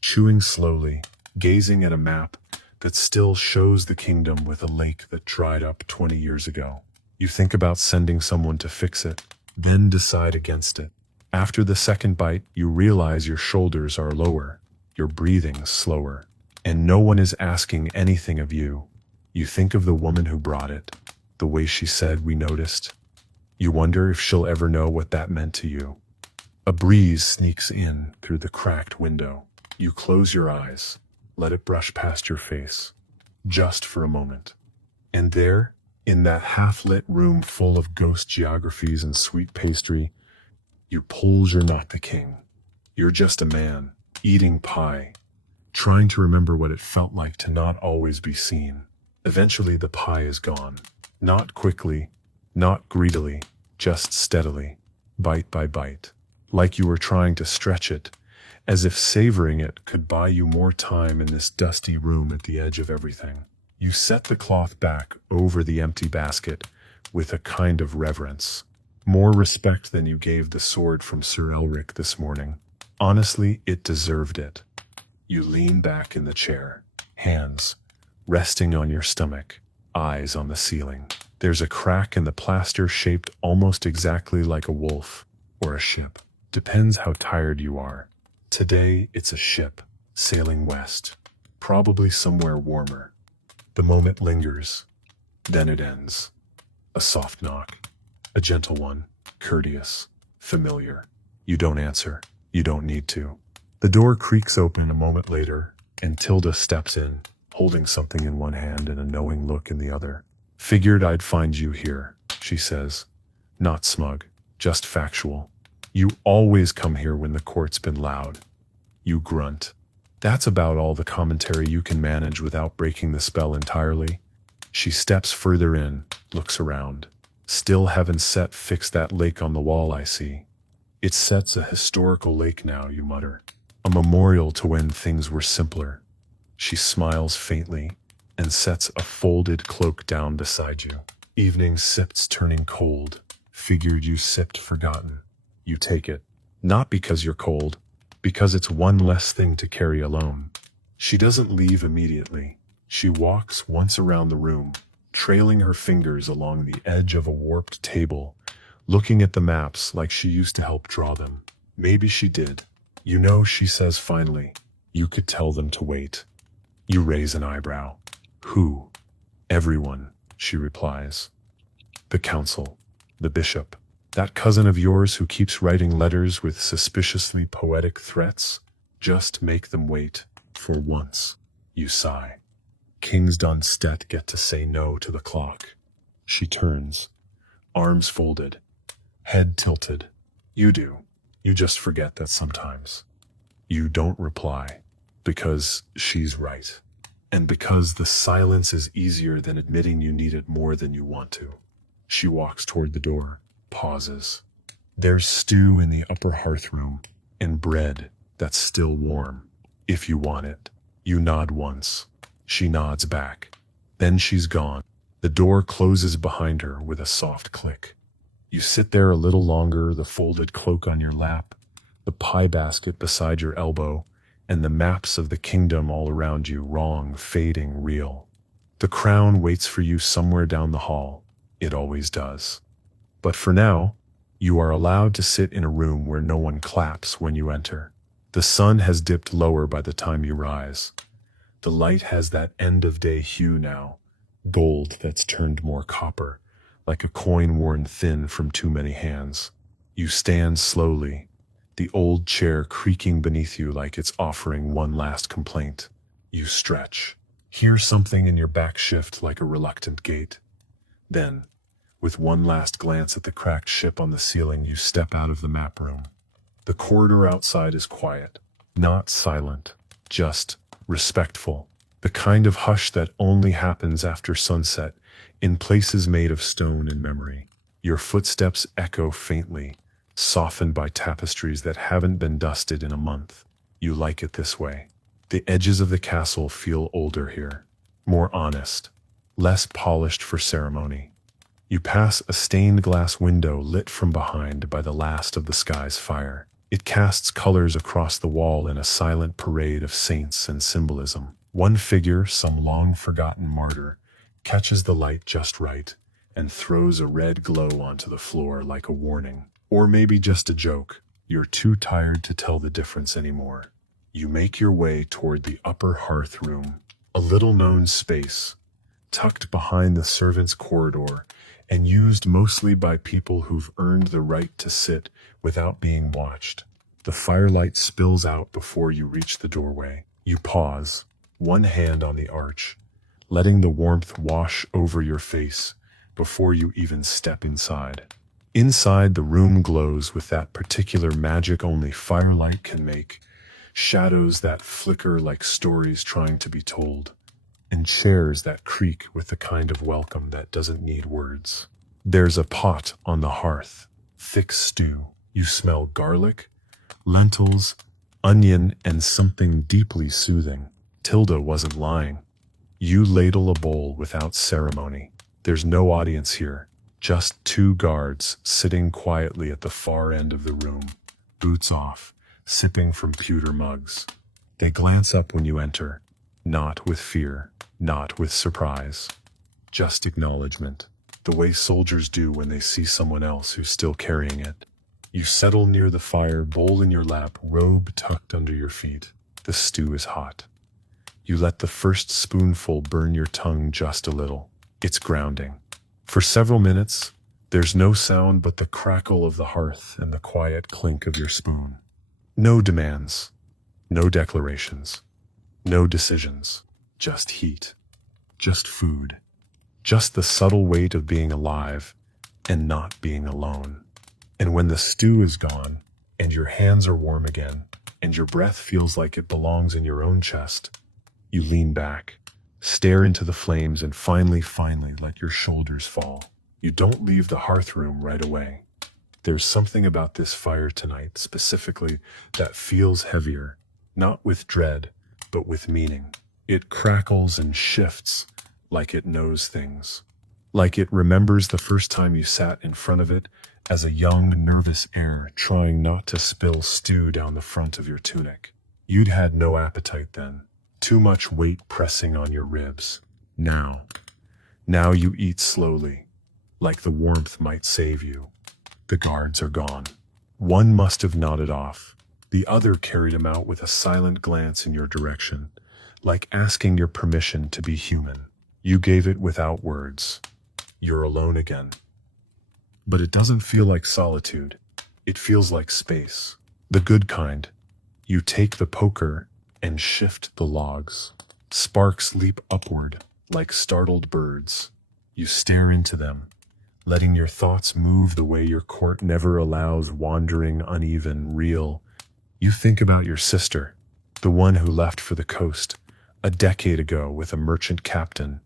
chewing slowly, gazing at a map that still shows the kingdom with a lake that dried up 20 years ago. You think about sending someone to fix it, then decide against it. After the second bite, you realize your shoulders are lower, your breathing slower, and no one is asking anything of you. You think of the woman who brought it, the way she said we noticed. You wonder if she'll ever know what that meant to you. A breeze sneaks in through the cracked window. You close your eyes, let it brush past your face, just for a moment. And there, in that half-lit room full of ghost geographies and sweet pastry, you pulls you're not the king. You're just a man, eating pie, trying to remember what it felt like to not always be seen. Eventually the pie is gone. Not quickly, not greedily, just steadily, bite by bite, like you were trying to stretch it, as if savoring it could buy you more time in this dusty room at the edge of everything. You set the cloth back over the empty basket with a kind of reverence. More respect than you gave the sword from Sir Elric this morning. Honestly, it deserved it. You lean back in the chair, hands resting on your stomach, eyes on the ceiling. There's a crack in the plaster shaped almost exactly like a wolf or a ship. Depends how tired you are. Today, it's a ship sailing west, probably somewhere warmer. The moment lingers, then it ends. A soft knock, a gentle one, courteous, familiar. You don't answer. You don't need to. The door creaks open a moment later, and Tilda steps in, holding something in one hand and a knowing look in the other. Figured I'd find you here, she says. Not smug, just factual. You always come here when the court's been loud. You grunt. That's about all the commentary you can manage without breaking the spell entirely. She steps further in, looks around. Still haven't fixed that lake on the wall, I see. It sets a historical lake now, you mutter. A memorial to when things were simpler. She smiles faintly and sets a folded cloak down beside you. Evening sips turning cold. Figured you sipped forgotten. You take it. Not because you're cold, because it's one less thing to carry alone. She doesn't leave immediately. She walks once around the room, trailing her fingers along the edge of a warped table, looking at the maps like she used to help draw them. Maybe she did. You know, she says finally, you could tell them to wait. You raise an eyebrow. Who? Everyone, she replies. The council, the bishop, that cousin of yours who keeps writing letters with suspiciously poetic threats. Just make them wait, for once. You sigh. Kings Dunstead get to say no to the clock. She turns, arms folded, head tilted. You do. You just forget that sometimes. You don't reply, because she's right. And because the silence is easier than admitting you need it more than you want to. She walks toward the door, pauses. There's stew in the upper hearth room, and bread that's still warm. If you want it. You nod once. She nods back. Then she's gone. The door closes behind her with a soft click. You sit there a little longer, the folded cloak on your lap, the pie basket beside your elbow, and the maps of the kingdom all around you, wrong, fading, real. The crown waits for you somewhere down the hall. It always does. But for now, you are allowed to sit in a room where no one claps when you enter. The sun has dipped lower by the time you rise. The light has that end-of-day hue now, gold that's turned more copper, like a coin worn thin from too many hands. You stand slowly, the old chair creaking beneath you like it's offering one last complaint. You stretch, hear something in your back shift like a reluctant gait. Then, with one last glance at the cracked ship on the ceiling, you step out of the map room. The corridor outside is quiet, not silent, just respectful. The kind of hush that only happens after sunset in places made of stone and memory. Your footsteps echo faintly, softened by tapestries that haven't been dusted in a month. You like it this way. The edges of the castle feel older here, more honest, less polished for ceremony. You pass a stained glass window lit from behind by the last of the sky's fire. It casts colors across the wall in a silent parade of saints and symbolism. One figure, some long-forgotten martyr, catches the light just right and throws a red glow onto the floor like a warning. Or maybe just a joke. You're too tired to tell the difference anymore. You make your way toward the upper hearth room, a little-known space, tucked behind the servants' corridor and used mostly by people who've earned the right to sit without being watched. The firelight spills out before you reach the doorway. You pause, one hand on the arch, letting the warmth wash over your face before you even step inside. Inside, the room glows with that particular magic only firelight can make, shadows that flicker like stories trying to be told, and chairs that creak with the kind of welcome that doesn't need words. There's a pot on the hearth, thick stew. You smell garlic, lentils, onion, and something deeply soothing. Tilda wasn't lying. You ladle a bowl without ceremony. There's no audience here, Just two guards sitting quietly at the far end of the room, boots off, sipping from pewter mugs. They glance up when you enter, not with fear, not with surprise, just acknowledgement, the way soldiers do when they see someone else who's still carrying it. You settle near the fire, bowl in your lap, robe tucked under your feet. The stew is hot. You let the first spoonful burn your tongue just a little. It's grounding. For several minutes, there's no sound but the crackle of the hearth and the quiet clink of your spoon. No demands, no declarations, no decisions, just heat, just food, just the subtle weight of being alive and not being alone. And when the stew is gone, and your hands are warm again, and your breath feels like it belongs in your own chest, you lean back, stare into the flames, and finally let your shoulders fall. You don't leave the hearth room right away. There's something about this fire tonight, specifically, that feels heavier, not with dread, but with meaning. It crackles and shifts like it knows things. Like it remembers the first time you sat in front of it as a young, nervous heir trying not to spill stew down the front of your tunic. You'd had no appetite then, too much weight pressing on your ribs. Now you eat slowly, like the warmth might save you. The guards are gone. One must have nodded off. The other carried him out with a silent glance in your direction, like asking your permission to be human. You gave it without words. You're alone again. But it doesn't feel like solitude. It feels like space. The good kind. You take the poker and shift the logs. Sparks leap upward like startled birds. You stare into them, letting your thoughts move the way your court never allows, wandering, uneven, real. You think about your sister, the one who left for the coast a decade ago with a merchant captain,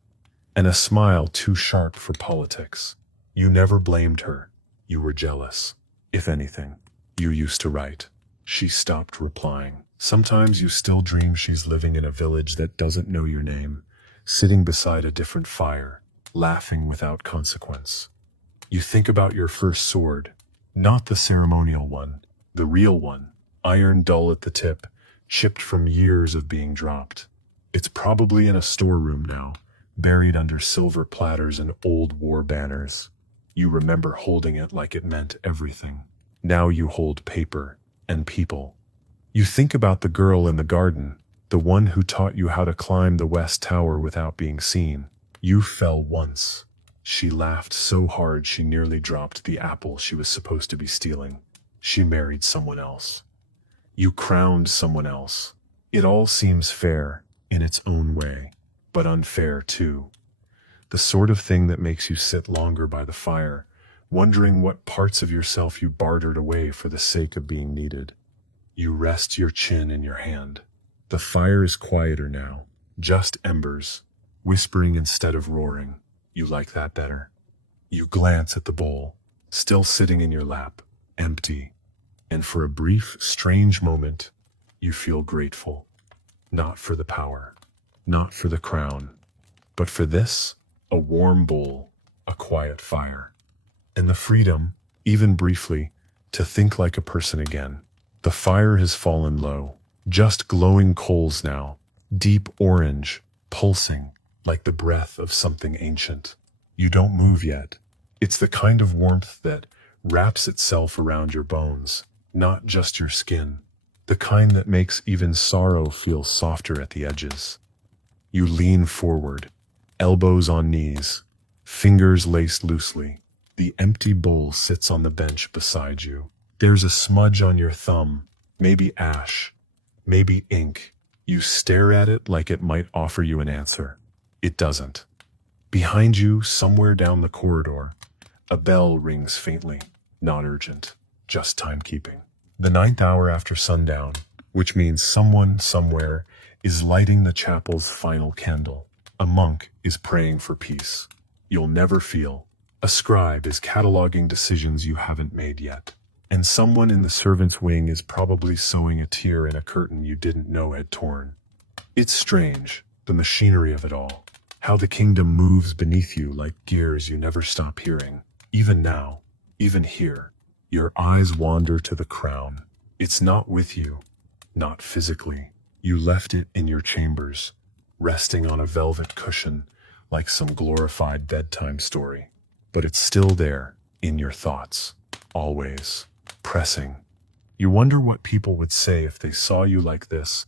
and a smile too sharp for politics. You never blamed her. You were jealous. If anything, you used to write. She stopped replying. Sometimes you still dream she's living in a village that doesn't know your name, sitting beside a different fire, laughing without consequence. You think about your first sword, not the ceremonial one, the real one, iron dull at the tip, chipped from years of being dropped. It's probably in a storeroom now, buried under silver platters and old war banners. You remember holding it like it meant everything. Now you hold paper and people. You think about the girl in the garden, the one who taught you how to climb the West Tower without being seen. You fell once. She laughed so hard she nearly dropped the apple she was supposed to be stealing. She married someone else. You crowned someone else. It all seems fair in its own way, but unfair too. The sort of thing that makes you sit longer by the fire, wondering what parts of yourself you bartered away for the sake of being needed. You rest your chin in your hand. The fire is quieter now, just embers, whispering instead of roaring. You like that better. You glance at the bowl, still sitting in your lap, empty, and for a brief, strange moment, you feel grateful. Not for the power, not for the crown, but for this, a warm bowl, a quiet fire, and the freedom, even briefly, to think like a person again. The fire has fallen low, just glowing coals now, deep orange, pulsing, like the breath of something ancient. You don't move yet. It's the kind of warmth that wraps itself around your bones, not just your skin, the kind that makes even sorrow feel softer at the edges. You lean forward, elbows on knees, fingers laced loosely. The empty bowl sits on the bench beside you. There's a smudge on your thumb, maybe ash, maybe ink. You stare at it like it might offer you an answer. It doesn't. Behind you, somewhere down the corridor, a bell rings faintly, not urgent, just timekeeping. The 9th hour after sundown, which means someone somewhere is lighting the chapel's final candle. A monk is praying for peace. You'll never feel. A scribe is cataloging decisions you haven't made yet. And someone in the servants' wing is probably sewing a tear in a curtain you didn't know had torn. It's strange, the machinery of it all. How the kingdom moves beneath you like gears you never stop hearing. Even now, even here, your eyes wander to the crown. It's not with you, not physically. You left it in your chambers, resting on a velvet cushion like some glorified bedtime story. But it's still there, in your thoughts, always, pressing. You wonder what people would say if they saw you like this,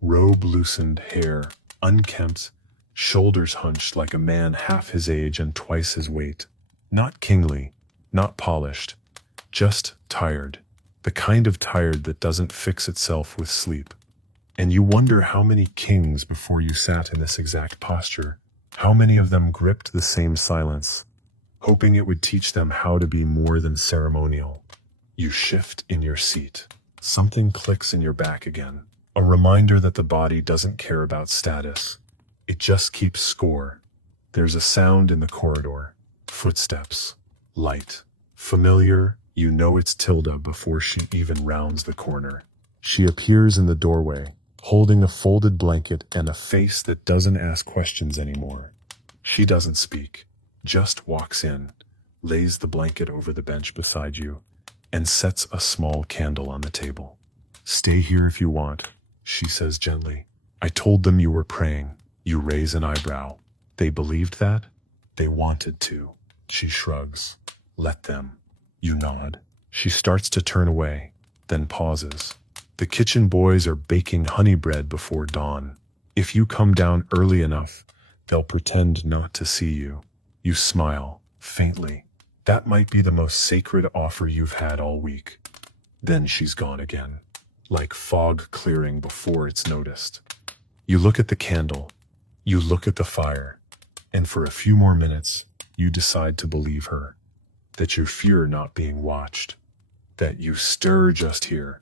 robe loosened, hair unkempt, shoulders hunched like a man half his age and twice his weight. Not kingly, not polished, just tired, the kind of tired that doesn't fix itself with sleep. And you wonder how many kings before you sat in this exact posture, how many of them gripped the same silence, hoping it would teach them how to be more than ceremonial. You shift in your seat. Something clicks in your back again, a reminder that the body doesn't care about status. It just keeps score. There's a sound in the corridor, footsteps, light, familiar. You know it's Tilda before she even rounds the corner. She appears in the doorway, holding a folded blanket and a face that doesn't ask questions anymore. She doesn't speak, just walks in, lays the blanket over the bench beside you, and sets a small candle on the table. "Stay here if you want," she says gently. "I told them you were praying." You raise an eyebrow. They believed that? They wanted to. She shrugs. "Let them." You nod. She starts to turn away, then pauses. The kitchen boys are baking honey bread before dawn. If you come down early enough, they'll pretend not to see you. You smile, faintly. That might be the most sacred offer you've had all week. Then she's gone again, like fog clearing before it's noticed. You look at the candle. You look at the fire. And for a few more minutes, you decide to believe her. That you fear not being watched. That you stir just here.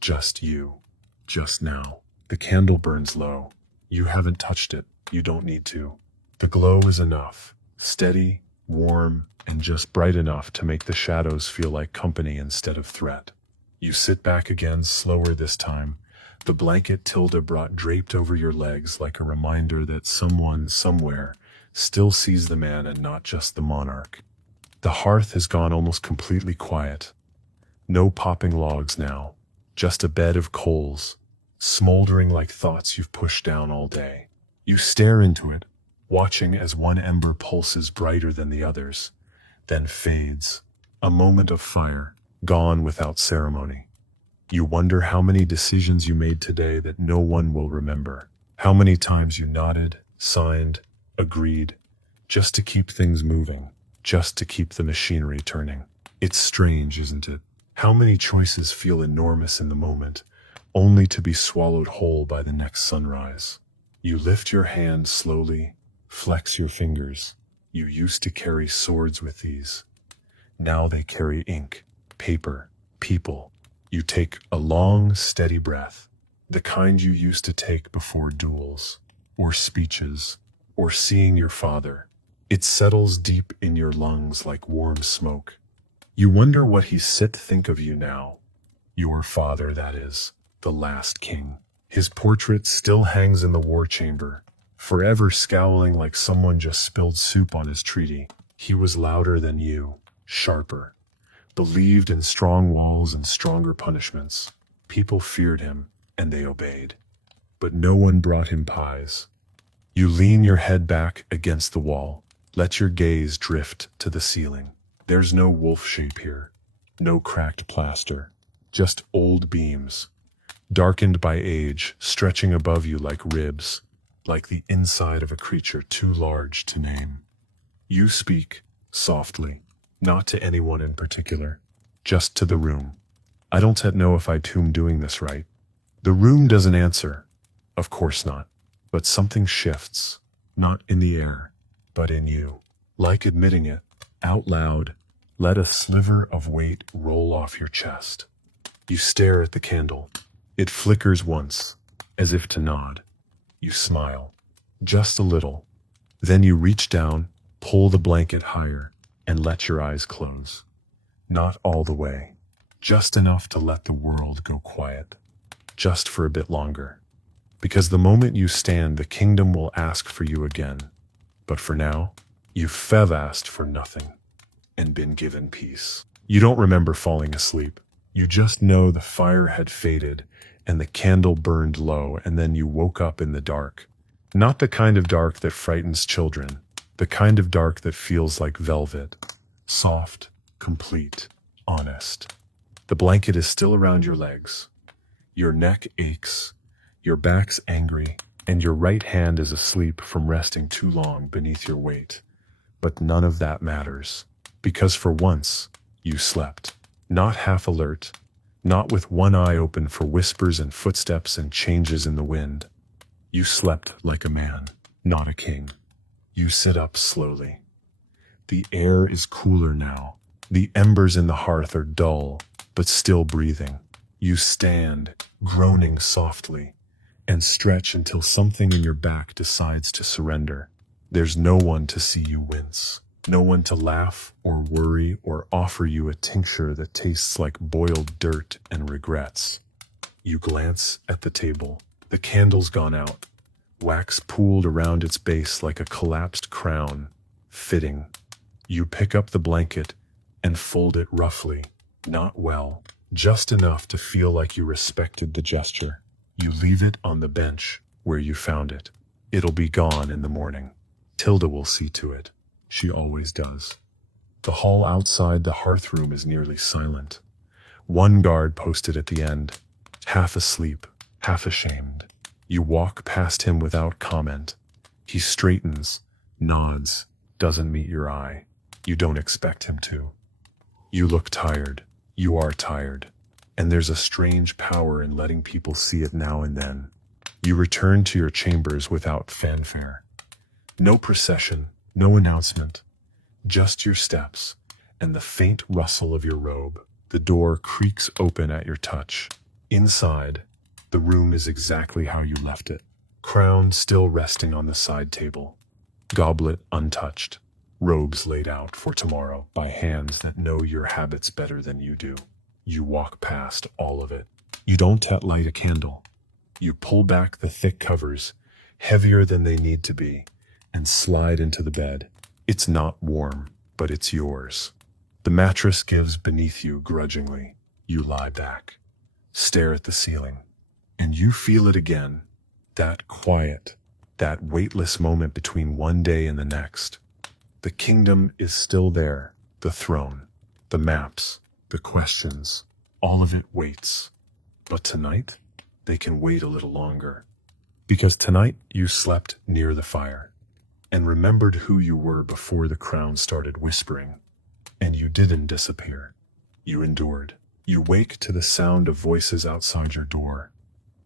Just you. Just now. The candle burns low. You haven't touched it. You don't need to. The glow is enough. Steady, warm, and just bright enough to make the shadows feel like company instead of threat. You sit back again, slower this time. The blanket Tilda brought draped over your legs like a reminder that someone, somewhere, still sees the man and not just the monarch. The hearth has gone almost completely quiet. No popping logs now, just a bed of coals, smoldering like thoughts you've pushed down all day. You stare into it, watching as one ember pulses brighter than the others, then fades. A moment of fire, gone without ceremony. You wonder how many decisions you made today that no one will remember. How many times you nodded, signed, agreed, just to keep things moving, just to keep the machinery turning. It's strange, isn't it? How many choices feel enormous in the moment, only to be swallowed whole by the next sunrise. You lift your hand slowly, flex your fingers. You used to carry swords with these. Now they carry ink, paper, people. You take a long, steady breath, the kind you used to take before duels, or speeches, or seeing your father. It settles deep in your lungs like warm smoke. You wonder what he'd think of you now. Your father, that is, the last king. His portrait still hangs in the war chamber, forever scowling like someone just spilled soup on his treaty. He was louder than you, sharper. Believed in strong walls and stronger punishments. People feared him, and they obeyed. But no one brought him pies. You lean your head back against the wall, let your gaze drift to the ceiling. There's no wolf shape here, no cracked plaster, just old beams, darkened by age, stretching above you like ribs, like the inside of a creature too large to name. You speak, softly. Not to anyone in particular, just to the room. I don't yet know if I'm doing this right. The room doesn't answer. Of course not. But something shifts, not in the air, but in you. Like admitting it, out loud, let a sliver of weight roll off your chest. You stare at the candle. It flickers once, as if to nod. You smile, just a little. Then you reach down, pull the blanket higher, and let your eyes close. Not all the way, just enough to let the world go quiet, just for a bit longer. Because the moment you stand, the kingdom will ask for you again. But for now, you've asked for nothing. and been given peace. You don't remember falling asleep. You just know the fire had faded and the candle burned low, and then you woke up in the dark. Not the kind of dark that frightens children, the kind of dark that feels like velvet. Soft, complete, honest. The blanket is still around your legs. Your neck aches, your back's angry, and your right hand is asleep from resting too long beneath your weight. But none of that matters, because for once, you slept. Not half alert, not with one eye open for whispers and footsteps and changes in the wind. You slept like a man, not a king. You sit up slowly. The air is cooler now. The embers in the hearth are dull, but still breathing. You stand, groaning softly, and stretch until something in your back decides to surrender. There's no one to see you wince. No one to laugh or worry or offer you a tincture that tastes like boiled dirt and regrets. You glance at the table. The candle's gone out. Wax pooled around its base like a collapsed crown. Fitting. You pick up the blanket and fold it roughly. Not well. Just enough to feel like you respected the gesture. You leave it on the bench where you found it. It'll be gone in the morning. Tilda will see to it. She always does. The hall outside the hearth room is nearly silent. One guard posted at the end, half asleep, half ashamed. You walk past him without comment. He straightens, nods, doesn't meet your eye. You don't expect him to. You look tired. You are tired. And there's a strange power in letting people see it now and then. You return to your chambers without fanfare. No procession, no announcement. Just your steps and the faint rustle of your robe. The door creaks open at your touch. Inside, the room is exactly how you left it. Crown still resting on the side table. Goblet untouched. Robes laid out for tomorrow by hands that know your habits better than you do. You walk past all of it. You don't light a candle. You pull back the thick covers, heavier than they need to be, and slide into the bed. It's not warm, but it's yours. The mattress gives beneath you grudgingly. You lie back, stare at the ceiling, and you feel it again. That quiet, that weightless moment between one day and the next. The kingdom is still there, the throne, the maps, the questions, all of it waits. But tonight, they can wait a little longer. Because tonight you slept near the fire and remembered who you were before the crown started whispering. And you didn't disappear. You endured. You wake to the sound of voices outside your door.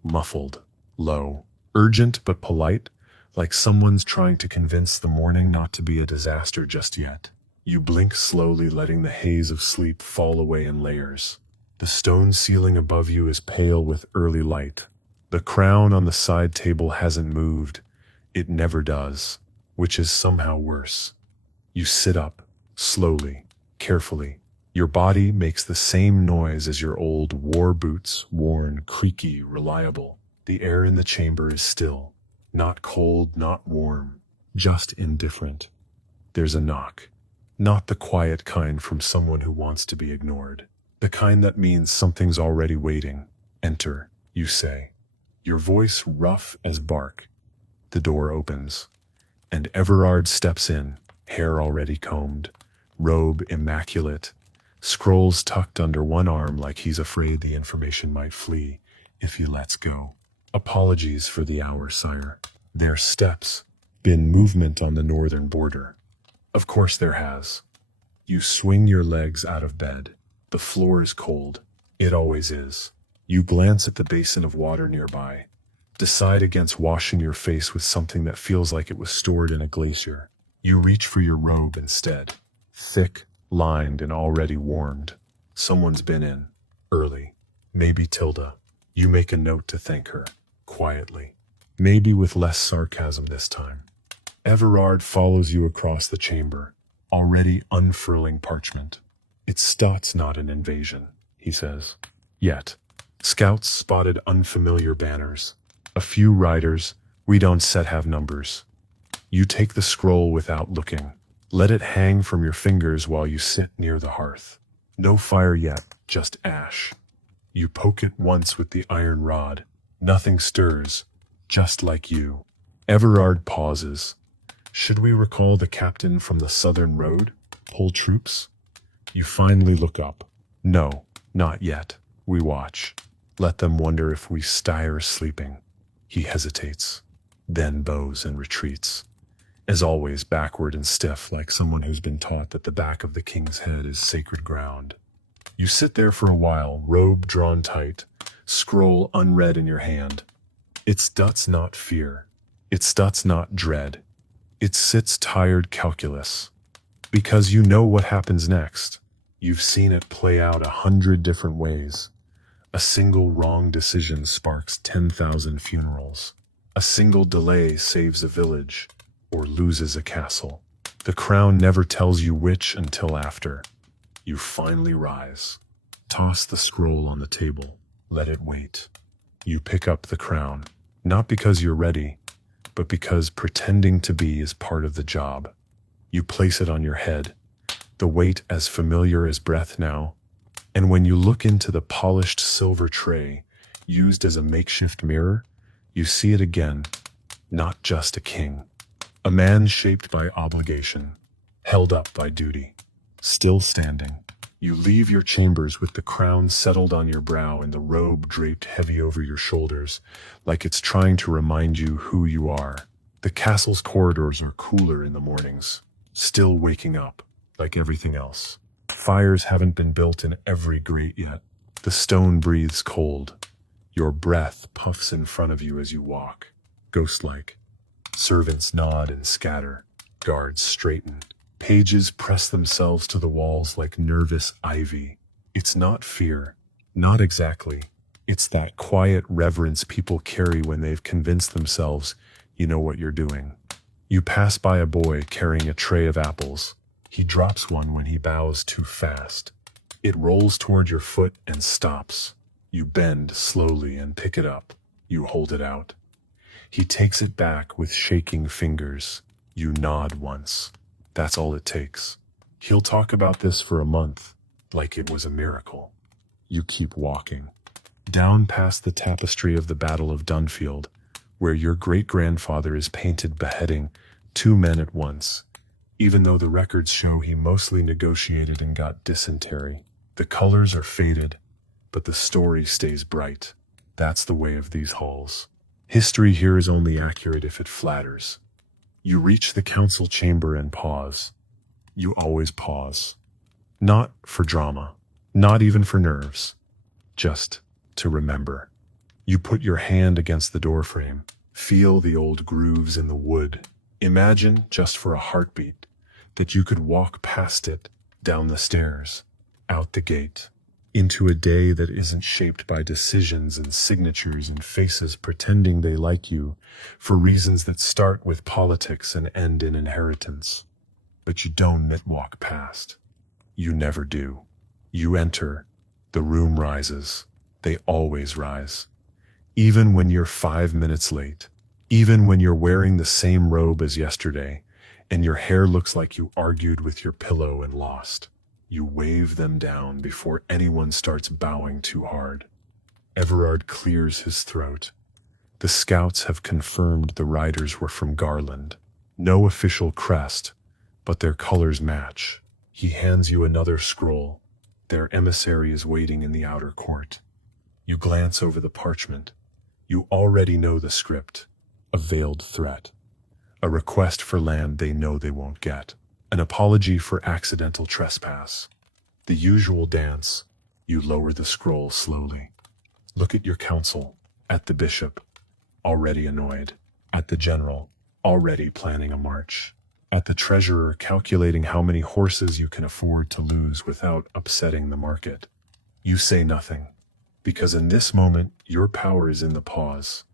Muffled, low, urgent but polite, like someone's trying to convince the morning not to be a disaster just yet. You blink slowly, letting the haze of sleep fall away in layers. The stone ceiling above you is pale with early light. The crown on the side table hasn't moved. It never does, which is somehow worse. You sit up, slowly, carefully. Your body makes the same noise as your old war boots, worn, creaky, reliable. The air in the chamber is still. Not cold, not warm, just indifferent. There's a knock. Not the quiet kind from someone who wants to be ignored. The kind that means something's already waiting. Enter, you say. Your voice rough as bark. The door opens, and Everard steps in, hair already combed, robe immaculate, scrolls tucked under one arm like he's afraid the information might flee if he lets go. Apologies for the hour, sire. There's steps. Been movement on the northern border. Of course there has. You swing your legs out of bed. The floor is cold. It always is. You glance at the basin of water nearby. Decide against washing your face with something that feels like it was stored in a glacier. You reach for your robe instead. Thick, lined, and already warmed. Someone's been in. Early. Maybe Tilda. You make a note to thank her. Quietly. Maybe with less sarcasm this time. Everard follows you across the chamber, already unfurling parchment. It's Stot's not an invasion, he says. Yet. Scouts spotted unfamiliar banners. A few riders. We don't have numbers. You take the scroll without looking. Let it hang from your fingers while you sit near the hearth. No fire yet, just ash. You poke it once with the iron rod. Nothing stirs, just like you. Everard pauses. Should we recall the captain from the southern road? Pull troops? You finally look up. No, not yet. We watch. Let them wonder if we stir sleeping. He hesitates, then bows and retreats. As always, backward and stiff, like someone who's been taught that the back of the king's head is sacred ground. You sit there for a while, robe drawn tight, scroll unread in your hand. It stuts not fear. It stuts not dread. It sits tired calculus. Because you know what happens next. You've seen it play out 100 different ways. A single wrong decision sparks 10,000 funerals. A single delay saves a village, or loses a castle. The crown never tells you which until after. You finally rise. Toss the scroll on the table. Let it wait. You pick up the crown, not because you're ready, but because pretending to be is part of the job. You place it on your head, the weight as familiar as breath now, and when you look into the polished silver tray, used as a makeshift mirror, you see it again, not just a king. A man shaped by obligation, held up by duty, still standing. You leave your chambers with the crown settled on your brow and the robe draped heavy over your shoulders, like it's trying to remind you who you are. The castle's corridors are cooler in the mornings, still waking up, like everything else. Fires haven't been built in every grate yet. The stone breathes cold. Your breath puffs in front of you as you walk, ghost-like. Servants nod and scatter. Guards straighten. Pages press themselves to the walls like nervous ivy. It's not fear. Not exactly. It's that quiet reverence people carry when they've convinced themselves you know what you're doing. You pass by a boy carrying a tray of apples. He drops one when he bows too fast. It rolls toward your foot and stops. You bend slowly and pick it up. You hold it out. He takes it back with shaking fingers. You nod once. That's all it takes. He'll talk about this for a month, like it was a miracle. You keep walking. Down past the tapestry of the Battle of Dunfield, where your great-grandfather is painted beheading 2 men at once, even though the records show he mostly negotiated and got dysentery. The colors are faded, but the story stays bright. That's the way of these halls. History here is only accurate if it flatters. You reach the council chamber and pause. You always pause. Not for drama, not even for nerves, just to remember. You put your hand against the doorframe, feel the old grooves in the wood. Imagine, just for a heartbeat, that you could walk past it, down the stairs, out the gate, into a day that isn't shaped by decisions and signatures and faces pretending they like you for reasons that start with politics and end in inheritance. But you don't walk past. You never do. You enter. The room rises. They always rise. Even when you're 5 minutes late. Even when you're wearing the same robe as yesterday and your hair looks like you argued with your pillow and lost. You wave them down before anyone starts bowing too hard. Everard clears his throat. The scouts have confirmed the riders were from Garland. No official crest, but their colors match. He hands you another scroll. Their emissary is waiting in the outer court. You glance over the parchment. You already know the script. A veiled threat. A request for land they know they won't get. An apology for accidental trespass. The usual dance. You lower the scroll slowly. Look at your council. At the bishop. Already annoyed. At the general. Already planning a march. At the treasurer calculating how many horses you can afford to lose without upsetting the market. You say nothing. Because in this moment, your power is in the pause.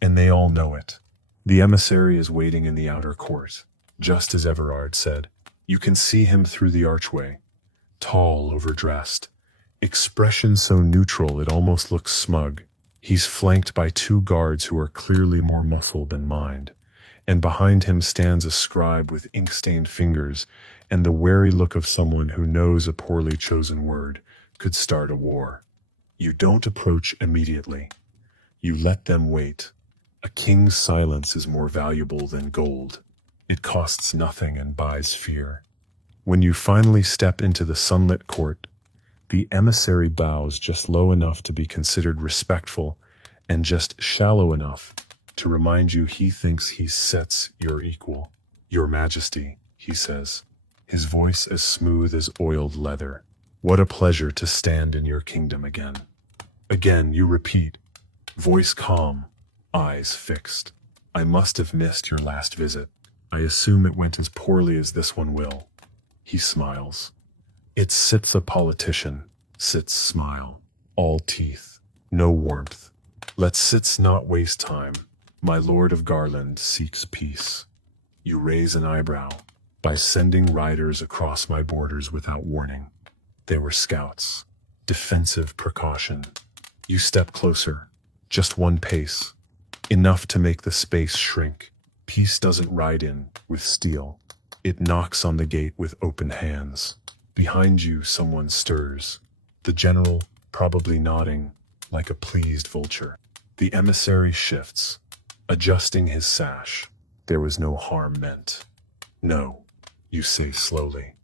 And they all know it. The emissary is waiting in the outer court. Just as Everard said, you can see him through the archway. Tall, overdressed. Expression so neutral it almost looks smug. He's flanked by 2 guards who are clearly more muscle than mind. and behind him stands a scribe with ink-stained fingers and the wary look of someone who knows a poorly chosen word could start a war. You don't approach immediately. You let them wait. A king's silence is more valuable than gold. It costs nothing and buys fear. When you finally step into the sunlit court, the emissary bows just low enough to be considered respectful and just shallow enough to remind you he thinks he sets your equal. Your Majesty, he says, his voice as smooth as oiled leather. What a pleasure to stand in your kingdom again. Again, you repeat, voice calm, eyes fixed. I must have missed your last visit. I assume it went as poorly as this one will. He smiles. It sits a politician, sits smile, all teeth, no warmth. Let sits not waste time. My Lord of Garland seeks peace. You raise an eyebrow. By sending riders across my borders without warning. They were scouts. Defensive precaution. You step closer. Just one pace. Enough to make the space shrink. Peace doesn't ride in with steel. It knocks on the gate with open hands. Behind you, someone stirs. The general, probably nodding, like a pleased vulture. The emissary shifts, adjusting his sash. There was no harm meant. No, you say slowly.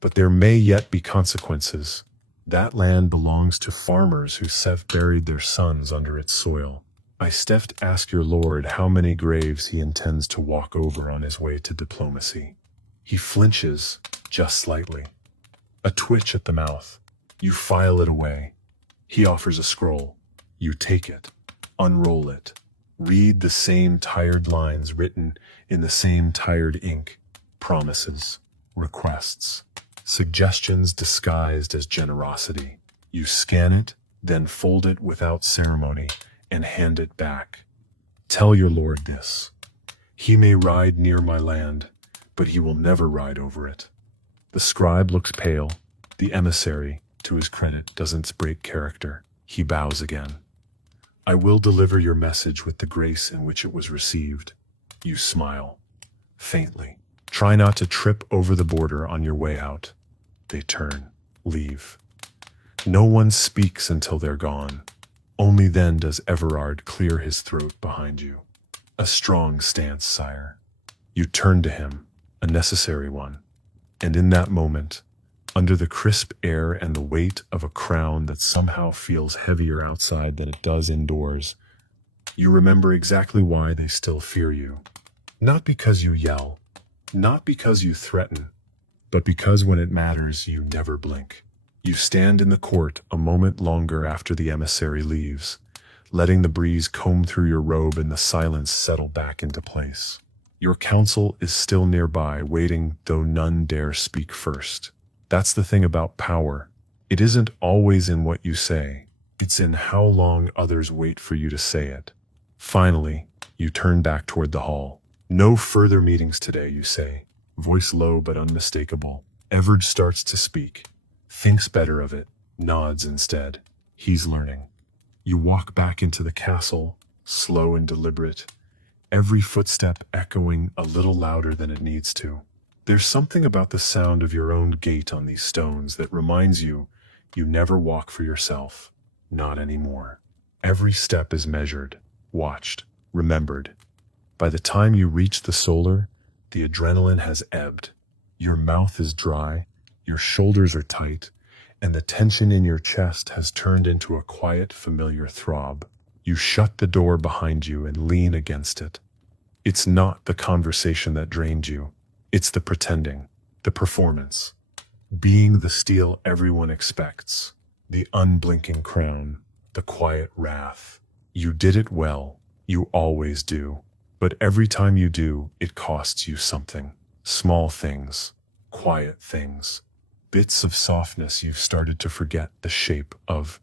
But there may yet be consequences. That land belongs to farmers who have buried their sons under its soil. I ask your lord how many graves he intends to walk over on his way to diplomacy. He flinches, just slightly. A twitch at the mouth. You file it away. He offers a scroll. You take it. Unroll it. Read the same tired lines written in the same tired ink. Promises. Requests. Suggestions disguised as generosity. You scan it, then fold it without ceremony and hand it back. Tell your lord this. He may ride near my land, but he will never ride over it. The scribe looks pale. The emissary, to his credit, doesn't break character. He bows again. I will deliver your message with the grace in which it was received. You smile. Faintly. Try not to trip over the border on your way out. They turn. Leave. No one speaks until they're gone. Only then does Everard clear his throat behind you. A strong stance, sire. You turn to him, a necessary one. And in that moment, under the crisp air and the weight of a crown that somehow feels heavier outside than it does indoors, you remember exactly why they still fear you. Not because you yell, not because you threaten, but because when it matters, you never blink. You stand in the court a moment longer after the emissary leaves, letting the breeze comb through your robe and the silence settle back into place. Your counsel is still nearby, waiting, though none dare speak first. That's the thing about power. It isn't always in what you say. It's in how long others wait for you to say it. Finally, you turn back toward the hall. No further meetings today, you say, voice low but unmistakable. Everard starts to speak, thinks better of it, nods instead. He's learning. You walk back into the castle, slow and deliberate, every footstep echoing a little louder than it needs to. There's something about the sound of your own gait on these stones that reminds you you never walk for yourself. Not anymore. Every step is measured, watched, remembered. By the time you reach the solar, the adrenaline has ebbed. Your mouth is dry, your shoulders are tight, and the tension in your chest has turned into a quiet, familiar throb. You shut the door behind you and lean against it. It's not the conversation that drained you. It's the pretending, the performance. Being the steel everyone expects. The unblinking crown, the quiet wrath. You did it well. You always do. But every time you do, it costs you something. Small things, quiet things, bits of softness you've started to forget the shape of.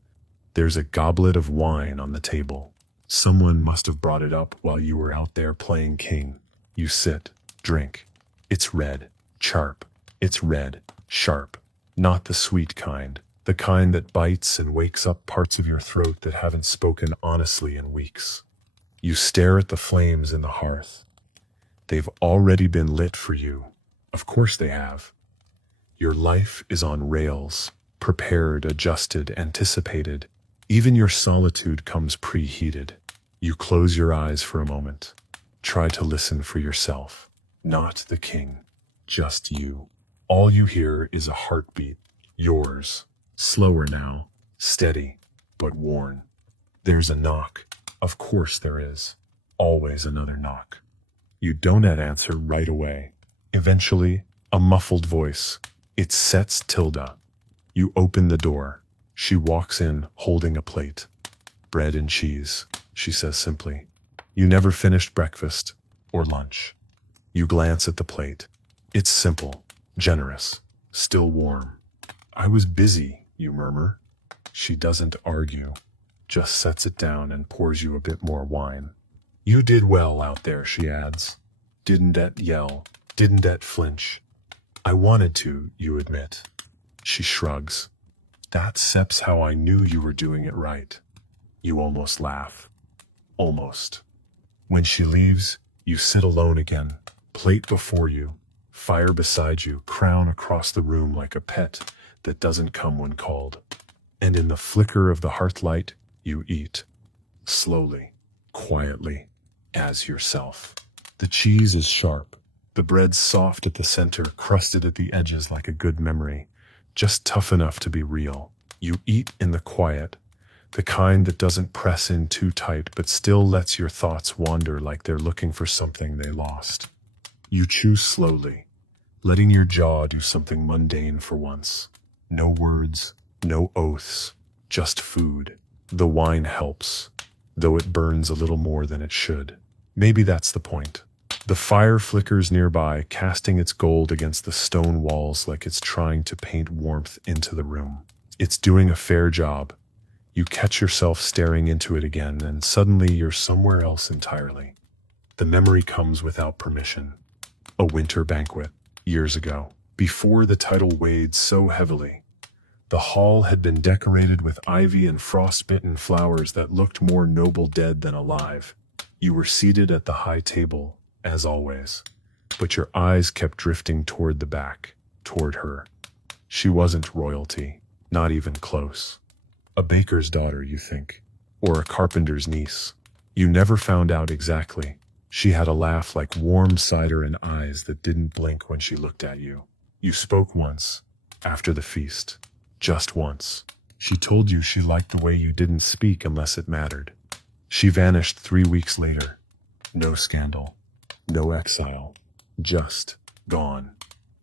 There's a goblet of wine on the table. Someone must have brought it up while you were out there playing king. You sit, drink. It's red, sharp. It's red, sharp. Not the sweet kind. The kind that bites and wakes up parts of your throat that haven't spoken honestly in weeks. You stare at the flames in the hearth. They've already been lit for you. Of course they have. Your life is on rails, prepared, adjusted, anticipated. Even your solitude comes preheated. You close your eyes for a moment. Try to listen for yourself. Not the king, just you. All you hear is a heartbeat. Yours. Slower now. Steady, but worn. There's a knock. Of course there is. Always another knock. You don't answer right away. Eventually, a muffled voice. It sets Tilda. You open the door. She walks in, holding a plate. Bread and cheese, she says simply. You never finished breakfast or lunch. You glance at the plate. It's simple, generous, still warm. I was busy, you murmur. She doesn't argue, just sets it down and pours you a bit more wine. You did well out there, she adds. Didn't that yell, didn't that flinch. I wanted to, you admit. She shrugs. That's how I knew you were doing it right. You almost laugh. Almost. When she leaves, you sit alone again, plate before you, fire beside you, crown across the room like a pet that doesn't come when called. And in the flicker of the hearthlight, you eat. Slowly, quietly, as yourself. The cheese is sharp. The bread's soft at the center, crusted at the edges like a good memory, just tough enough to be real. You eat in the quiet, the kind that doesn't press in too tight but still lets your thoughts wander like they're looking for something they lost. You chew slowly, letting your jaw do something mundane for once. No words, no oaths, just food. The wine helps, though it burns a little more than it should. Maybe that's the point. The fire flickers nearby, casting its gold against the stone walls like it's trying to paint warmth into the room. It's doing a fair job. You catch yourself staring into it again, and suddenly you're somewhere else entirely. The memory comes without permission. A winter banquet, years ago, before the tidal weighed so heavily. The hall had been decorated with ivy and frostbitten flowers that looked more noble dead than alive. You were seated at the high table, as always, but your eyes kept drifting toward the back, toward her. She wasn't royalty, not even close. A baker's daughter, you think, or a carpenter's niece. You never found out exactly. She had a laugh like warm cider and eyes that didn't blink when she looked at you. You spoke once, after the feast, just once. She told you she liked the way you didn't speak unless it mattered. She vanished 3 weeks later. No scandal. No exile, just gone.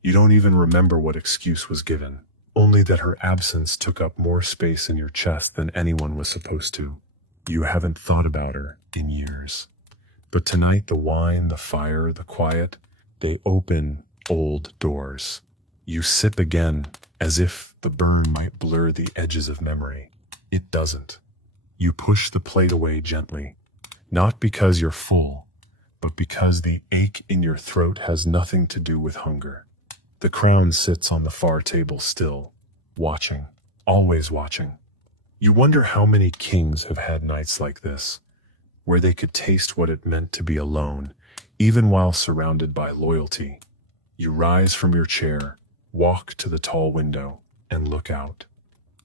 You don't even remember what excuse was given, only that her absence took up more space in your chest than anyone was supposed to. You haven't thought about her in years. But tonight the wine, the fire, the quiet, they open old doors. You sip again, as if the burn might blur the edges of memory. It doesn't. You push the plate away gently, not because you're full, but because the ache in your throat has nothing to do with hunger. The crown sits on the far table still, watching, always watching. You wonder how many kings have had nights like this, where they could taste what it meant to be alone, even while surrounded by loyalty. You rise from your chair, walk to the tall window, and look out.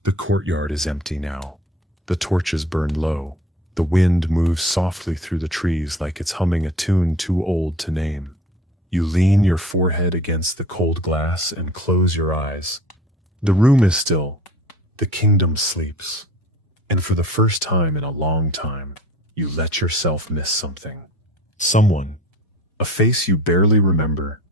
The courtyard is empty now. The torches burn low. The wind moves softly through the trees like it's humming a tune too old to name. You lean your forehead against the cold glass and close your eyes. The room is still. The kingdom sleeps. And for the first time in a long time, you let yourself miss something. Someone. A face you barely remember,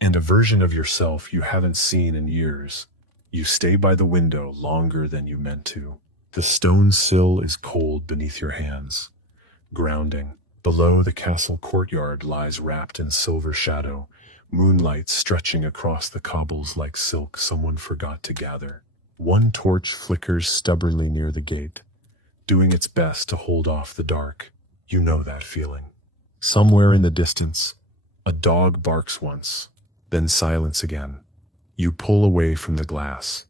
and a version of yourself you haven't seen in years. You stay by the window longer than you meant to. The stone sill is cold beneath your hands, grounding. Below, the castle courtyard lies wrapped in silver shadow, moonlight stretching across the cobbles like silk someone forgot to gather. One torch flickers stubbornly near the gate, doing its best to hold off the dark. You know that feeling. Somewhere in the distance, a dog barks once, then silence again. You pull away from the glass,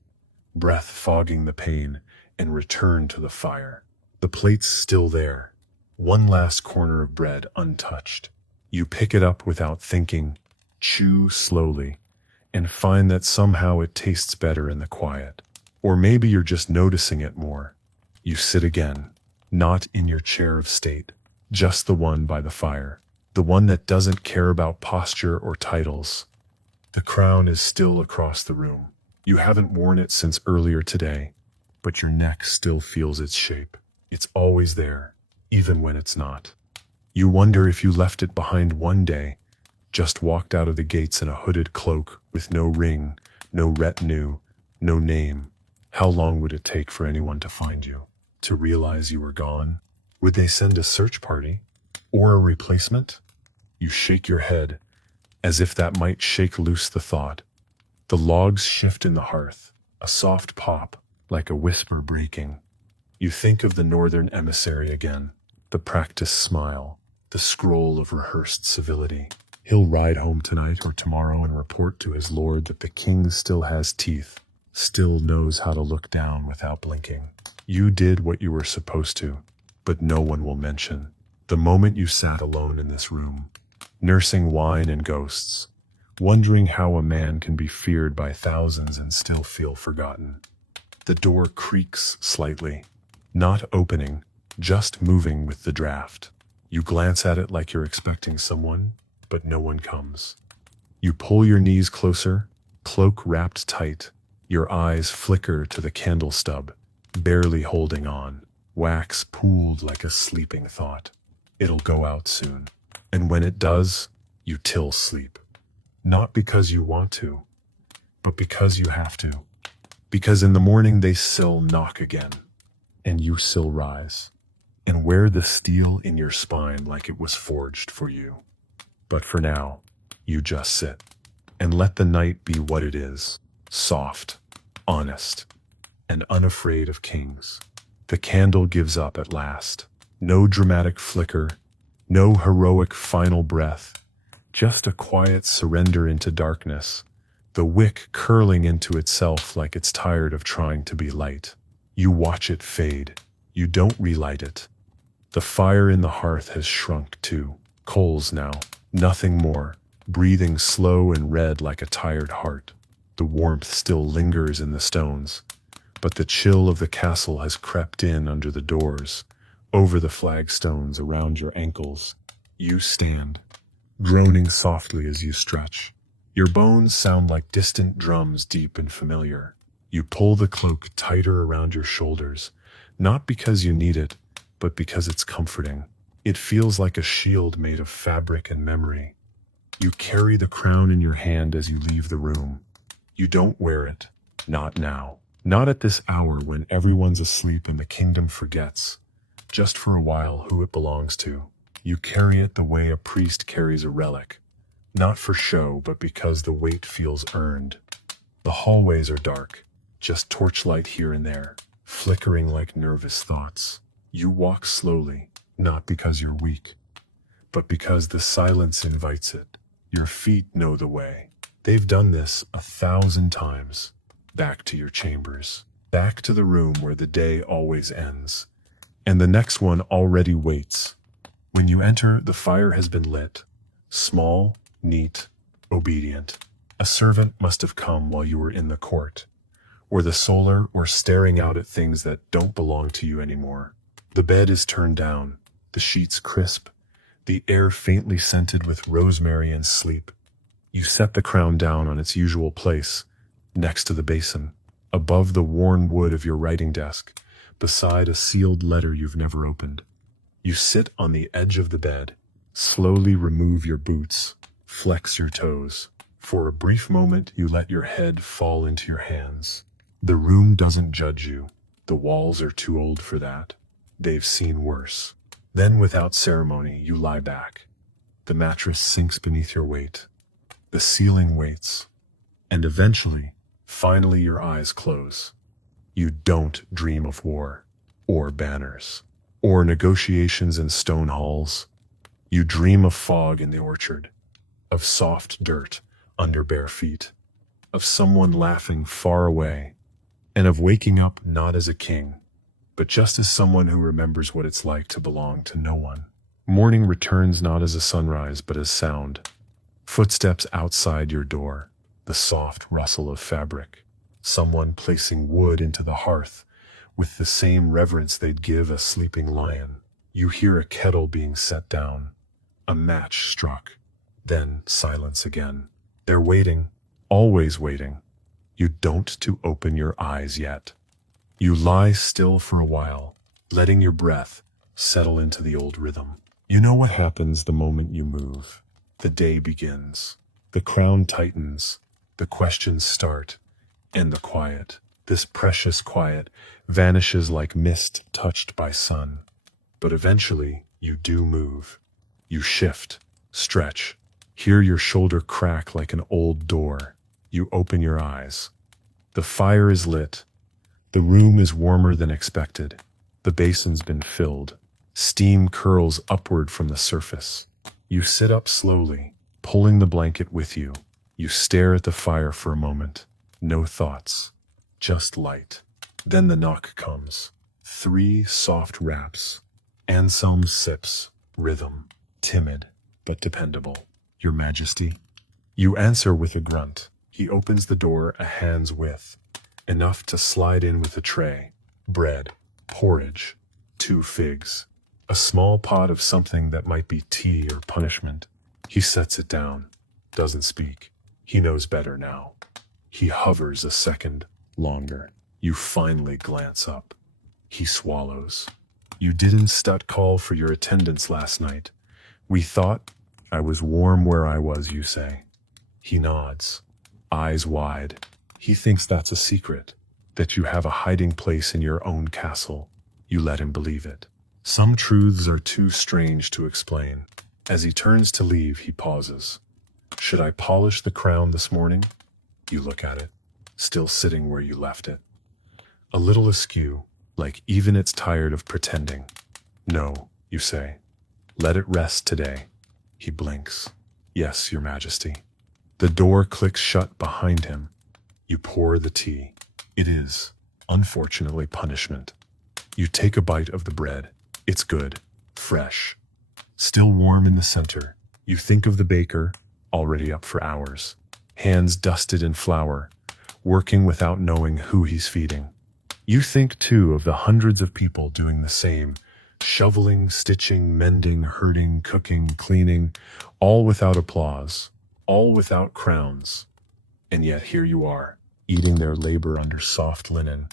breath fogging the pain, and return to the fire. The plate's still there, one last corner of bread untouched. You pick it up without thinking, chew slowly, and find that somehow it tastes better in the quiet. Or maybe you're just noticing it more. You sit again, not in your chair of state, just the one by the fire, the one that doesn't care about posture or titles. The crown is still across the room. You haven't worn it since earlier today, but your neck still feels its shape. It's always there, even when it's not. You wonder if you left it behind one day, just walked out of the gates in a hooded cloak with no ring, no retinue, no name. How long would it take for anyone to find you, to realize you were gone? Would they send a search party? Or a replacement? You shake your head, as if that might shake loose the thought. The logs shift in the hearth, a soft pop, like a whisper breaking. You think of the northern emissary again, the practiced smile, the scroll of rehearsed civility. He'll ride home tonight or tomorrow and report to his lord that the king still has teeth, still knows how to look down without blinking. You did what you were supposed to, but no one will mention the moment you sat alone in this room, nursing wine and ghosts, wondering how a man can be feared by thousands and still feel forgotten. The door creaks slightly, not opening, just moving with the draft. You glance at it like you're expecting someone, but no one comes. You pull your knees closer, cloak wrapped tight. Your eyes flicker to the candle stub, barely holding on, wax pooled like a sleeping thought. It'll go out soon. And when it does, you till sleep. Not because you want to, but because you have to. Because in the morning they still knock again, and you still rise, and wear the steel in your spine like it was forged for you. But for now, you just sit, and let the night be what it is, soft, honest, and unafraid of kings. The candle gives up at last. No dramatic flicker, no heroic final breath, just a quiet surrender into darkness, the wick curling into itself like it's tired of trying to be light. You watch it fade. You don't relight it. The fire in the hearth has shrunk too. Coals now, nothing more, breathing slow and red like a tired heart. The warmth still lingers in the stones, but the chill of the castle has crept in under the doors, over the flagstones around your ankles. You stand, groaning softly as you stretch. Your bones sound like distant drums, deep and familiar. You pull the cloak tighter around your shoulders, not because you need it, but because it's comforting. It feels like a shield made of fabric and memory. You carry the crown in your hand as you leave the room. You don't wear it. Not now. Not at this hour when everyone's asleep and the kingdom forgets, just for a while, who it belongs to. You carry it the way a priest carries a relic. Not for show, but because the weight feels earned. The hallways are dark, just torchlight here and there, flickering like nervous thoughts. You walk slowly, not because you're weak, but because the silence invites it. Your feet know the way. They've done this 1,000 times. Back to your chambers, back to the room where the day always ends, and the next one already waits. When you enter, the fire has been lit. Small, neat, obedient. A servant must have come while you were in the court, or the solar, or staring out at things that don't belong to you anymore. The bed is turned down, the sheets crisp, the air faintly scented with rosemary and sleep. You set the crown down on its usual place, next to the basin, above the worn wood of your writing desk, beside a sealed letter you've never opened. You sit on the edge of the bed, slowly remove your boots, flex your toes. For a brief moment, you let your head fall into your hands. The room doesn't judge you. The walls are too old for that. They've seen worse. Then, without ceremony, you lie back. The mattress sinks beneath your weight. The ceiling waits. And eventually, finally your eyes close. You don't dream of war, or banners, or negotiations in stone halls. You dream of fog in the orchard, of soft dirt under bare feet, of someone laughing far away, and of waking up not as a king, but just as someone who remembers what it's like to belong to no one. Morning returns not as a sunrise, but as sound. Footsteps outside your door, the soft rustle of fabric. Someone placing wood into the hearth with the same reverence they'd give a sleeping lion. You hear a kettle being set down, a match struck, then silence again. They're waiting, always waiting. You don't to open your eyes yet. You lie still for a while, letting your breath settle into the old rhythm. You know what happens the moment you move. The day begins. The crown tightens. The questions start. And the quiet, this precious quiet, vanishes like mist touched by sun. But eventually, you do move. You shift, stretch, hear your shoulder crack like an old door. You open your eyes. The fire is lit. The room is warmer than expected. The basin's been filled. Steam curls upward from the surface. You sit up slowly, pulling the blanket with you. You stare at the fire for a moment. No thoughts, just light. Then the knock comes. 3 soft raps. Anselm sips, rhythm, timid but dependable. Your Majesty. You answer with a grunt. He opens the door a hand's width, enough to slide in with a tray. Bread, porridge, 2 figs. A small pot of something that might be tea or punishment. He sets it down, doesn't speak. He knows better now. He hovers a second longer. You finally glance up. He swallows. You didn't call for your attendance last night. We thought I was warm where I was, you say. He nods, eyes wide. He thinks that's a secret, that you have a hiding place in your own castle. You let him believe it. Some truths are too strange to explain. As he turns to leave, he pauses. Should I polish the crown this morning? You look at it, still sitting where you left it. A little askew, like even it's tired of pretending. No, you say. Let it rest today. He blinks. Yes, Your Majesty. The door clicks shut behind him. You pour the tea. It is, unfortunately, punishment. You take a bite of the bread. It's good, fresh, still warm in the center. You think of the baker, already up for hours, hands dusted in flour, working without knowing who he's feeding. You think, too, of the hundreds of people doing the same, shoveling, stitching, mending, herding, cooking, cleaning, all without applause, all without crowns. And yet here you are, eating their labor under soft linen,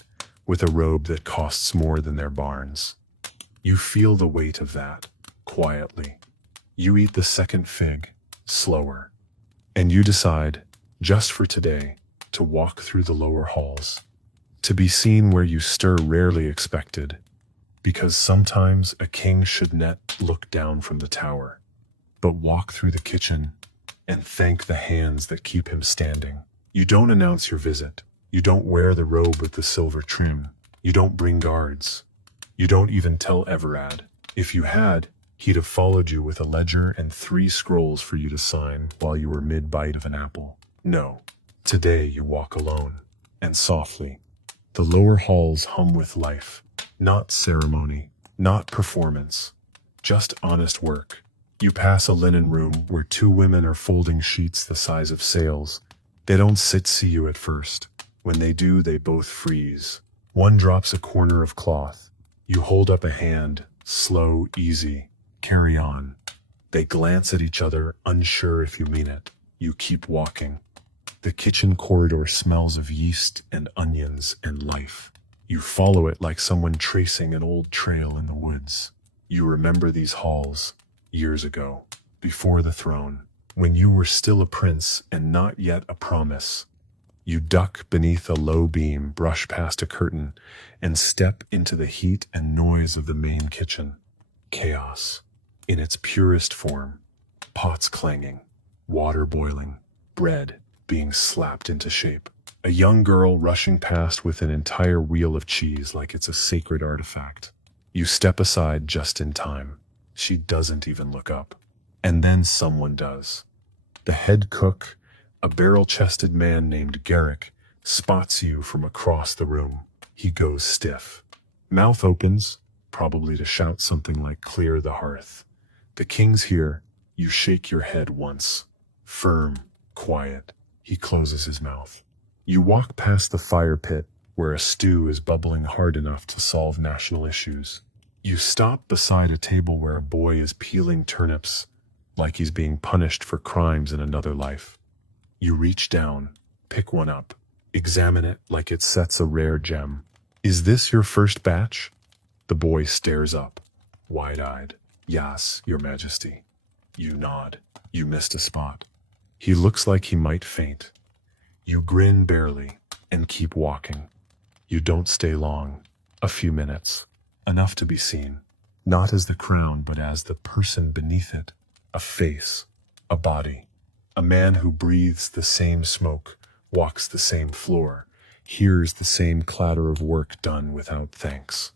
with a robe that costs more than their barns. You feel the weight of that, quietly. You eat the second fig, slower. And you decide, just for today, to walk through the lower halls. To be seen where you stir rarely expected. Because sometimes a king should not look down from the tower, but walk through the kitchen and thank the hands that keep him standing. You don't announce your visit. You don't wear the robe with the silver trim. You don't bring guards. You don't even tell Everard. If you had, he'd have followed you with a ledger and 3 scrolls for you to sign while you were mid-bite of an apple. No. Today you walk alone, and softly. The lower halls hum with life. Not ceremony, not performance, just honest work. You pass a linen room where 2 women are folding sheets the size of sails. They don't see you at first. When they do, they both freeze. One drops a corner of cloth. You hold up a hand, slow, easy. Carry on. They glance at each other, unsure if you mean it. You keep walking. The kitchen corridor smells of yeast and onions and life. You follow it like someone tracing an old trail in the woods. You remember these halls, years ago, before the throne, when you were still a prince and not yet a promise. You duck beneath a low beam, brush past a curtain, and step into the heat and noise of the main kitchen. Chaos, in its purest form. Pots clanging, water boiling, bread being slapped into shape. A young girl rushing past with an entire wheel of cheese like it's a sacred artifact. You step aside just in time. She doesn't even look up. And then someone does. The head cook, a barrel-chested man named Garrick, spots you from across the room. He goes stiff. Mouth opens, probably to shout something like "clear the hearth." The king's here. You shake your head once. Firm, quiet. He closes his mouth. You walk past the fire pit, where a stew is bubbling hard enough to solve national issues. You stop beside a table where a boy is peeling turnips, like he's being punished for crimes in another life. You reach down, pick one up, examine it like it sets a rare gem. Is this your first batch? The boy stares up, wide-eyed. Yes, Your Majesty. You nod. You missed a spot. He looks like he might faint. You grin barely and keep walking. You don't stay long. A few minutes. Enough to be seen. Not as the crown, but as the person beneath it. A face. A body. A man who breathes the same smoke, walks the same floor, hears the same clatter of work done without thanks.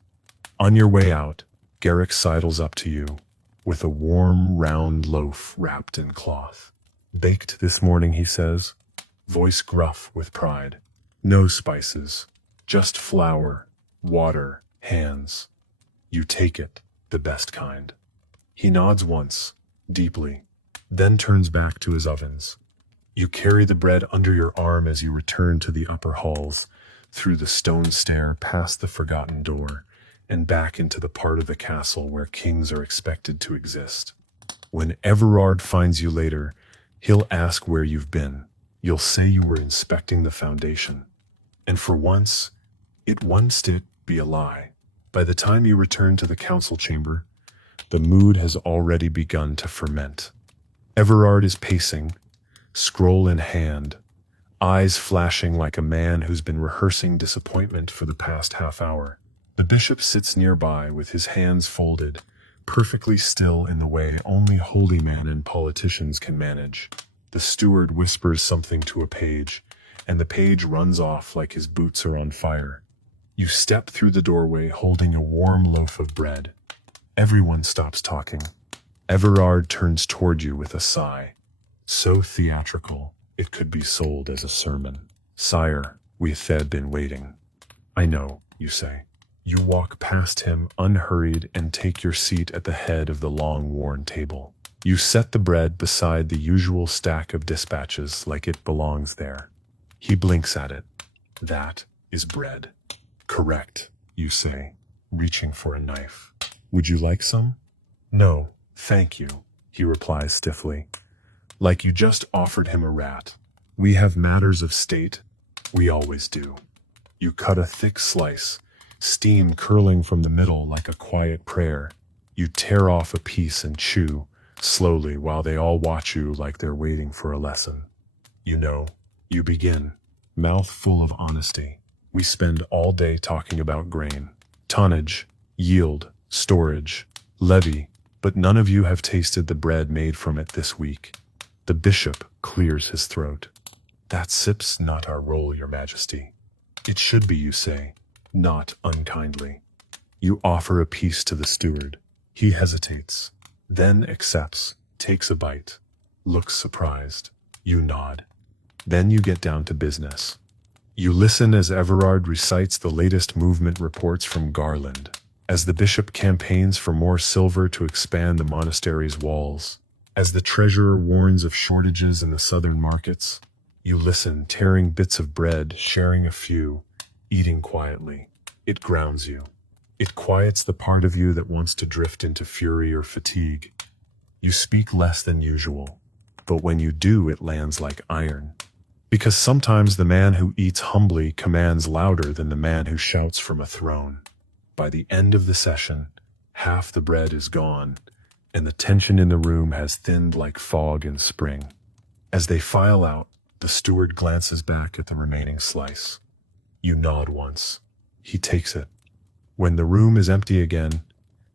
On your way out, Garrick sidles up to you, with a warm, round loaf wrapped in cloth. Baked this morning, he says, voice gruff with pride. No spices, just flour, water, hands. You take it, the best kind. He nods once, deeply, then turns back to his ovens. You carry the bread under your arm as you return to the upper halls, through the stone stair past the forgotten door, and back into the part of the castle where kings are expected to exist. When Everard finds you later, he'll ask where you've been. You'll say you were inspecting the foundation. And for once, it won't be a lie. By the time you return to the council chamber, the mood has already begun to ferment. Everard is pacing, scroll in hand, eyes flashing like a man who's been rehearsing disappointment for the past half hour. The bishop sits nearby with his hands folded, perfectly still in the way only holy men and politicians can manage. The steward whispers something to a page, and the page runs off like his boots are on fire. You step through the doorway holding a warm loaf of bread. Everyone stops talking. Everard turns toward you with a sigh. So theatrical, it could be sold as a sermon. Sire, we've been waiting. I know, you say. You walk past him unhurried and take your seat at the head of the long-worn table. You set the bread beside the usual stack of dispatches like it belongs there. He blinks at it. That is bread. Correct, you say, reaching for a knife. Would you like some? No, thank you, he replies stiffly. Like you just offered him a rat. We have matters of state. We always do. You cut a thick slice, steam curling from the middle like a quiet prayer. You tear off a piece and chew, slowly, while they all watch you like they're waiting for a lesson. You know, you begin, mouth full of honesty. We spend all day talking about grain, tonnage, yield, storage, levy, but none of you have tasted the bread made from it this week. The bishop clears his throat. That sip's not our role, Your Majesty. It should be, you say, not unkindly. You offer a piece to the steward. He hesitates, then accepts, takes a bite, looks surprised. You nod. Then you get down to business. You listen as Everard recites the latest movement reports from Garland, as the bishop campaigns for more silver to expand the monastery's walls, as the treasurer warns of shortages in the southern markets. You listen, tearing bits of bread, sharing a few, eating quietly. It grounds you. It quiets the part of you that wants to drift into fury or fatigue. You speak less than usual, but when you do, it lands like iron. Because sometimes the man who eats humbly commands louder than the man who shouts from a throne. By the end of the session, half the bread is gone, and the tension in the room has thinned like fog in spring. As they file out, the steward glances back at the remaining slice. You nod once. He takes it. When the room is empty again,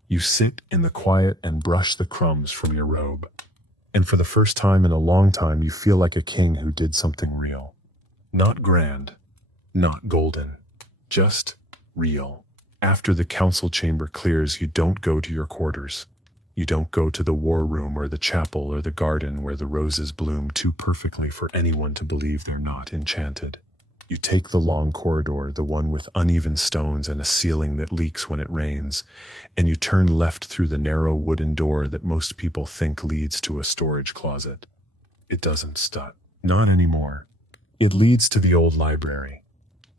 you sit in the quiet and brush the crumbs from your robe. And for the first time in a long time, you feel like a king who did something real. Not grand, not golden, just real. After the council chamber clears, you don't go to your quarters. You don't go to the war room or the chapel or the garden where the roses bloom too perfectly for anyone to believe they're not enchanted. You take the long corridor, the one with uneven stones and a ceiling that leaks when it rains, and you turn left through the narrow wooden door that most people think leads to a storage closet. It doesn't stop. Not anymore. It leads to the old library.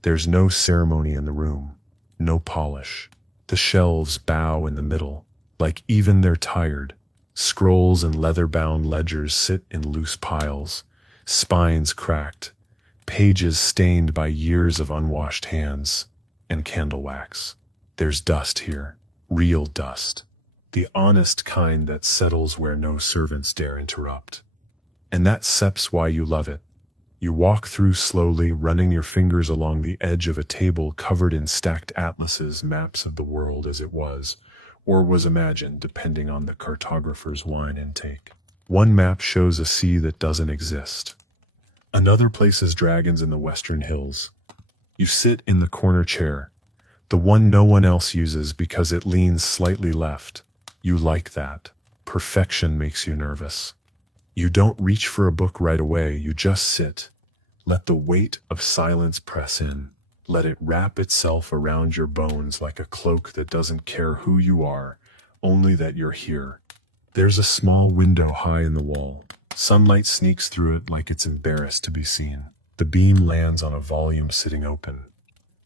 There's no ceremony in the room, no polish. The shelves bow in the middle, like even they're tired. Scrolls and leather-bound ledgers sit in loose piles, spines cracked, pages stained by years of unwashed hands, and candle wax. There's dust here, real dust. The honest kind that settles where no servants dare interrupt. And that's why you love it. You walk through slowly, running your fingers along the edge of a table covered in stacked atlases, maps of the world as it was, or was imagined, depending on the cartographer's wine intake. One map shows a sea that doesn't exist. Another places dragons in the western hills. You sit in the corner chair, the one no one else uses because it leans slightly left. You like that. Perfection makes you nervous. You don't reach for a book right away, you just sit. Let the weight of silence press in. Let it wrap itself around your bones like a cloak that doesn't care who you are, only that you're here. There's a small window high in the wall. Sunlight sneaks through it like it's embarrassed to be seen. The beam lands on a volume sitting open.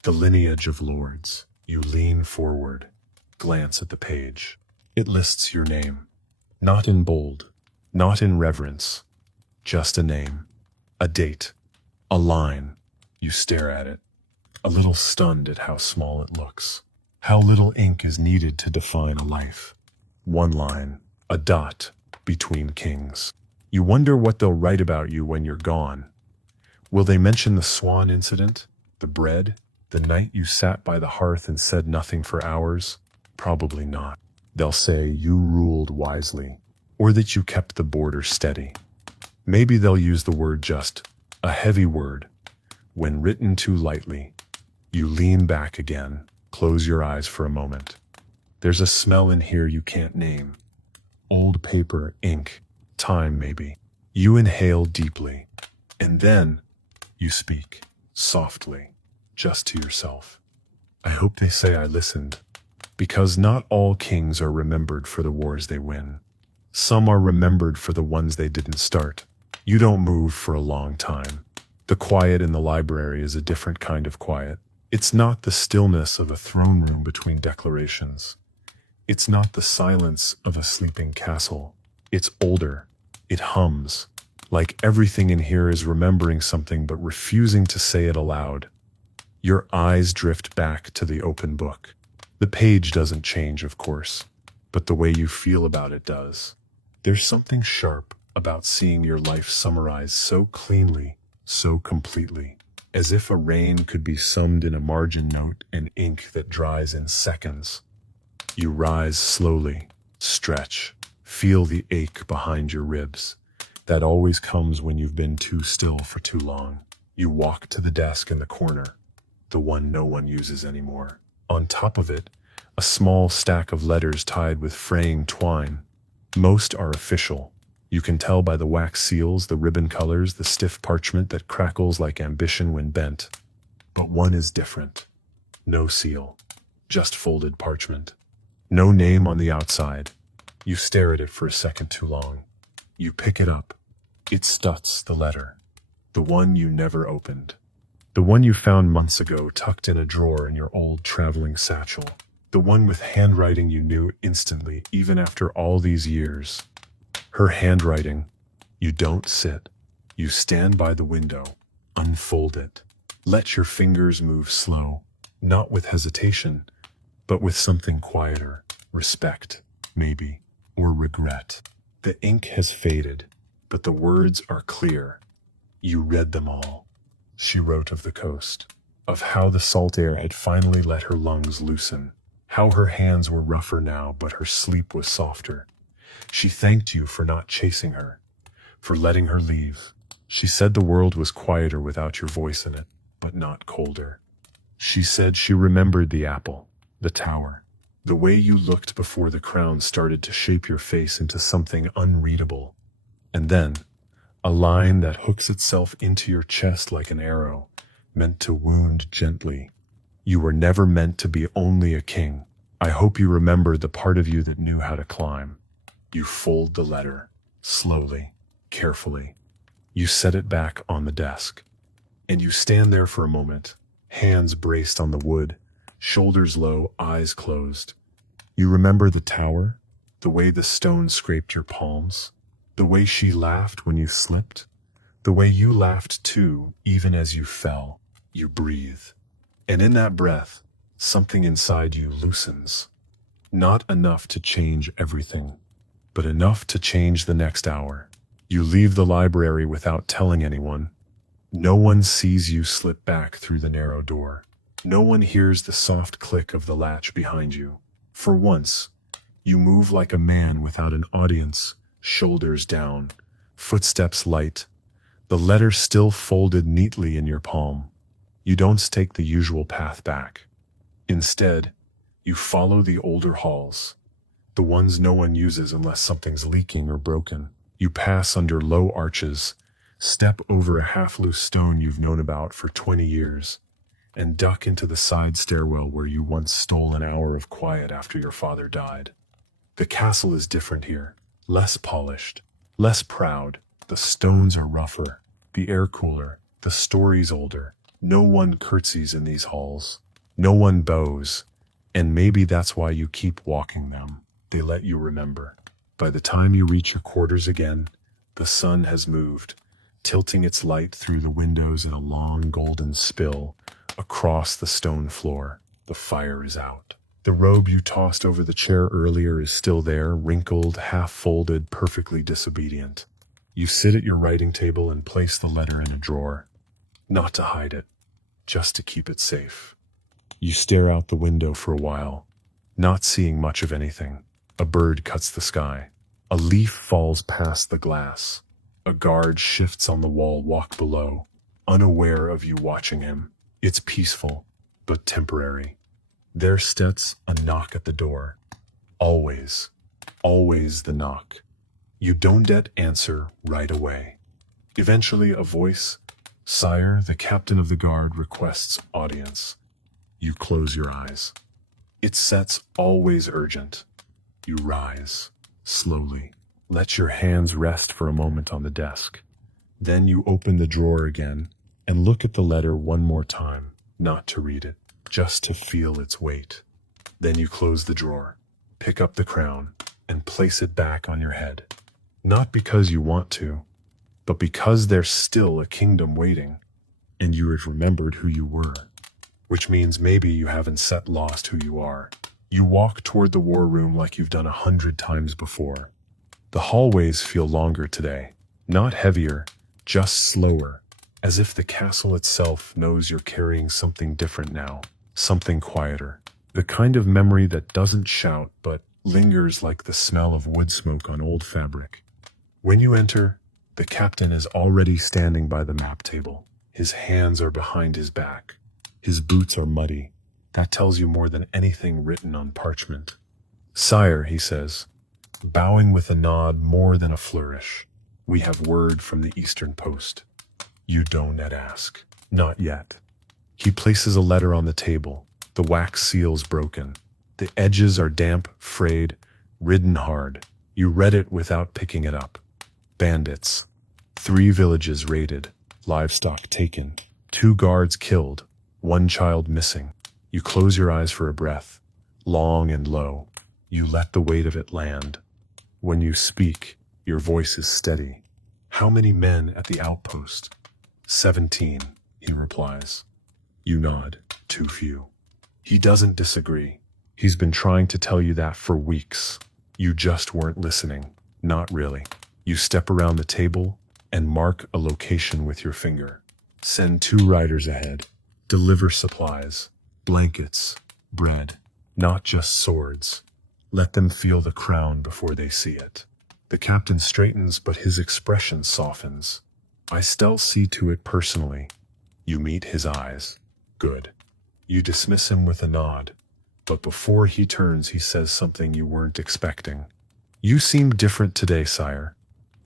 The Lineage of Lords. You lean forward, glance at the page. It lists your name. Not in bold, not in reverence, just a name, a date, a line. You stare at it, a little stunned at how small it looks. How little ink is needed to define a life. One line, a dot between kings. You wonder what they'll write about you when you're gone. Will they mention the swan incident, the bread, the night you sat by the hearth and said nothing for hours? Probably not. They'll say you ruled wisely, or that you kept the border steady. Maybe they'll use the word just, a heavy word. When written too lightly, you lean back again, close your eyes for a moment. There's a smell in here you can't name. Old paper, ink, time maybe. You inhale deeply, and then you speak, softly, just to yourself. I hope they say I listened, because not all kings are remembered for the wars they win. Some are remembered for the ones they didn't start. You don't move for a long time. The quiet in the library is a different kind of quiet. It's not the stillness of a throne room between declarations. It's not the silence of a sleeping castle. It's older. It hums. Like everything in here is remembering something but refusing to say it aloud. Your eyes drift back to the open book. The page doesn't change, of course, but the way you feel about it does. There's something sharp about seeing your life summarized so cleanly, so completely, as if a reign could be summed in a margin note and ink that dries in seconds. You rise slowly, stretch, feel the ache behind your ribs. That always comes when you've been too still for too long. You walk to the desk in the corner, the one no one uses anymore. On top of it, a small stack of letters tied with fraying twine. Most are official. You can tell by the wax seals, the ribbon colors, the stiff parchment that crackles like ambition when bent. But one is different. No seal, just folded parchment. No name on the outside. You stare at it for a second too long. You pick it up. It Stutz, the letter. The one you never opened. The one you found months ago tucked in a drawer in your old traveling satchel. The one with handwriting you knew instantly, even after all these years. Her handwriting. You don't sit. You stand by the window. Unfold it. Let your fingers move slow. Not with hesitation, but with something quieter. Respect, maybe, or regret. The ink has faded, but the words are clear. You read them all. She wrote of the coast, of how the salt air had finally let her lungs loosen, how her hands were rougher now, but her sleep was softer. She thanked you for not chasing her, for letting her leave. She said the world was quieter without your voice in it, but not colder. She said she remembered the apple, the tower, the way you looked before the crown started to shape your face into something unreadable. And then, a line that hooks itself into your chest like an arrow, meant to wound gently. You were never meant to be only a king. I hope you remember the part of you that knew how to climb. You fold the letter, slowly, carefully. You set it back on the desk. And you stand there for a moment, hands braced on the wood, shoulders low, eyes closed. You remember the tower? The way the stone scraped your palms? The way she laughed when you slipped? The way you laughed too, even as you fell. You breathe. And in that breath, something inside you loosens. Not enough to change everything, but enough to change the next hour. You leave the library without telling anyone. No one sees you slip back through the narrow door. No one hears the soft click of the latch behind you. For once, you move like a man without an audience, shoulders down, footsteps light, the letter still folded neatly in your palm. You don't take the usual path back. Instead, you follow the older halls, the ones no one uses unless something's leaking or broken. You pass under low arches, step over a half-loose stone you've known about for 20 years, and duck into the side stairwell where you once stole an hour of quiet after your father died. The castle is different here, less polished, less proud. The stones are rougher, the air cooler, the stories older. No one curtsies in these halls. No one bows, and maybe that's why you keep walking them. They let you remember. By the time you reach your quarters again, the sun has moved, tilting its light through the windows in a long golden spill across the stone floor. The fire is out. The robe you tossed over the chair earlier is still there, wrinkled, half-folded, perfectly disobedient. You sit at your writing table and place the letter in a drawer. Not to hide it, just to keep it safe. You stare out the window for a while, not seeing much of anything. A bird cuts the sky. A leaf falls past the glass. A guard shifts on the wall walk below, unaware of you watching him. It's peaceful, but temporary. There sits a knock at the door. Always, always the knock. You don't get answer right away. Eventually a voice, "Sire, the captain of the guard requests audience." You close your eyes. It sets always urgent. You rise, slowly. Let your hands rest for a moment on the desk. Then you open the drawer again and look at the letter one more time, not to read it, just to feel its weight. Then you close the drawer, pick up the crown, and place it back on your head. Not because you want to, but because there's still a kingdom waiting, and you have remembered who you were. Which means maybe you haven't lost who you are. You walk toward the war room like you've done 100 times before. The hallways feel longer today, not heavier, just slower, as if the castle itself knows you're carrying something different now, something quieter. The kind of memory that doesn't shout but lingers like the smell of wood smoke on old fabric. When you enter, the captain is already standing by the map table. His hands are behind his back. His boots are muddy. That tells you more than anything written on parchment. "Sire," he says, bowing with a nod more than a flourish, "we have word from the Eastern Post." You don't ask. Not yet. He places a letter on the table. The wax seal's broken. The edges are damp, frayed, written hard. You read it without picking it up. Bandits. 3 villages raided. Livestock taken. 2 guards killed. 1 child missing. You close your eyes for a breath, long and low. You let the weight of it land. When you speak, your voice is steady. "How many men at the outpost?" 17, he replies. You nod. "Too few." He doesn't disagree. He's been trying to tell you that for weeks. You just weren't listening. Not really. You step around the table and mark a location with your finger. Send 2 riders ahead. Deliver supplies. Blankets, bread, not just swords. Let them feel the crown before they see it. The captain straightens, but his expression softens. "I still see to it personally." You meet his eyes. Good. You dismiss him with a nod, but before he turns, he says something you weren't expecting. "You seem different today, sire."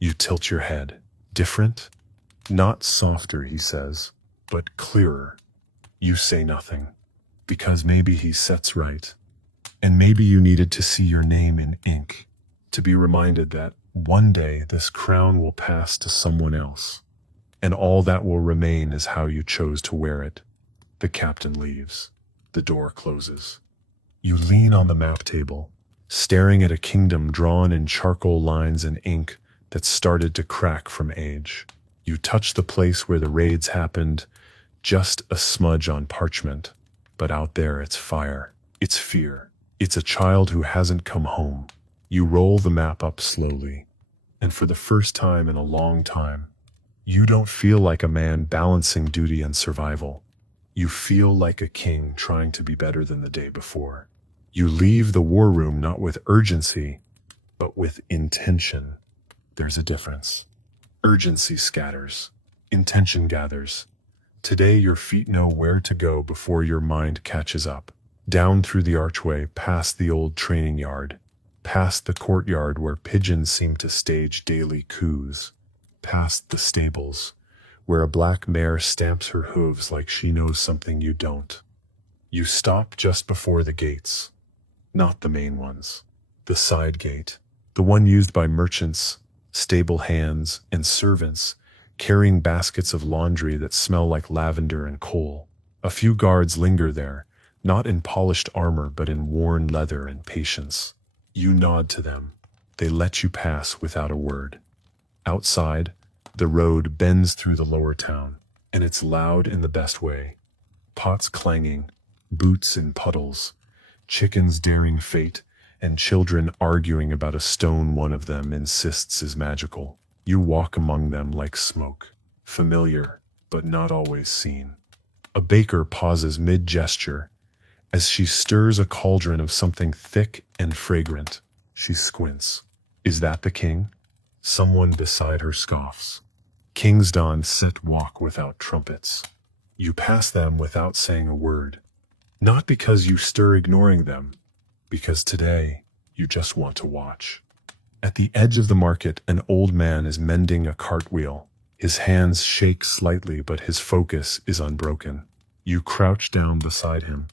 You tilt your head. "Different?" "Not softer," he says. but clearer. You say nothing, because maybe he sets right. And maybe you needed to see your name in ink, to be reminded that one day this crown will pass to someone else, and all that will remain is how you chose to wear it. The captain leaves. The door closes. You lean on the map table, staring at a kingdom drawn in charcoal lines and ink that started to crack from age. You touch the place where the raids happened, just a smudge on parchment, but out there it's fire, it's fear, it's a child who hasn't come home. You roll the map up slowly, and for the first time in a long time, you don't feel like a man balancing duty and survival. You feel like a king trying to be better than the day before. You leave the war room not with urgency, but with intention. There's a difference. Urgency scatters. Intention gathers. Today your feet know where to go before your mind catches up. Down through the archway, past the old training yard, past the courtyard where pigeons seem to stage daily coups, past the stables, where a black mare stamps her hooves like she knows something you don't. You stop just before the gates. Not the main ones. The side gate. The one used by merchants, stable hands, and servants, carrying baskets of laundry that smell like lavender and coal. A few guards linger there, not in polished armor but in worn leather and patience. You nod to them. They let you pass without a word. Outside, the road bends through the lower town, and it's loud in the best way. Pots clanging, boots in puddles, chickens daring fate, and children arguing about a stone one of them insists is magical. You walk among them like smoke, familiar, but not always seen. A baker pauses mid-gesture as she stirs a cauldron of something thick and fragrant. She squints. Is that the king? Someone beside her scoffs. Kings don sit walk without trumpets. You pass them without saying a word. Not because you stir ignoring them, because today you just want to watch. At the edge of the market, an old man is mending a cartwheel. His hands shake slightly, but his focus is unbroken. You crouch down beside him.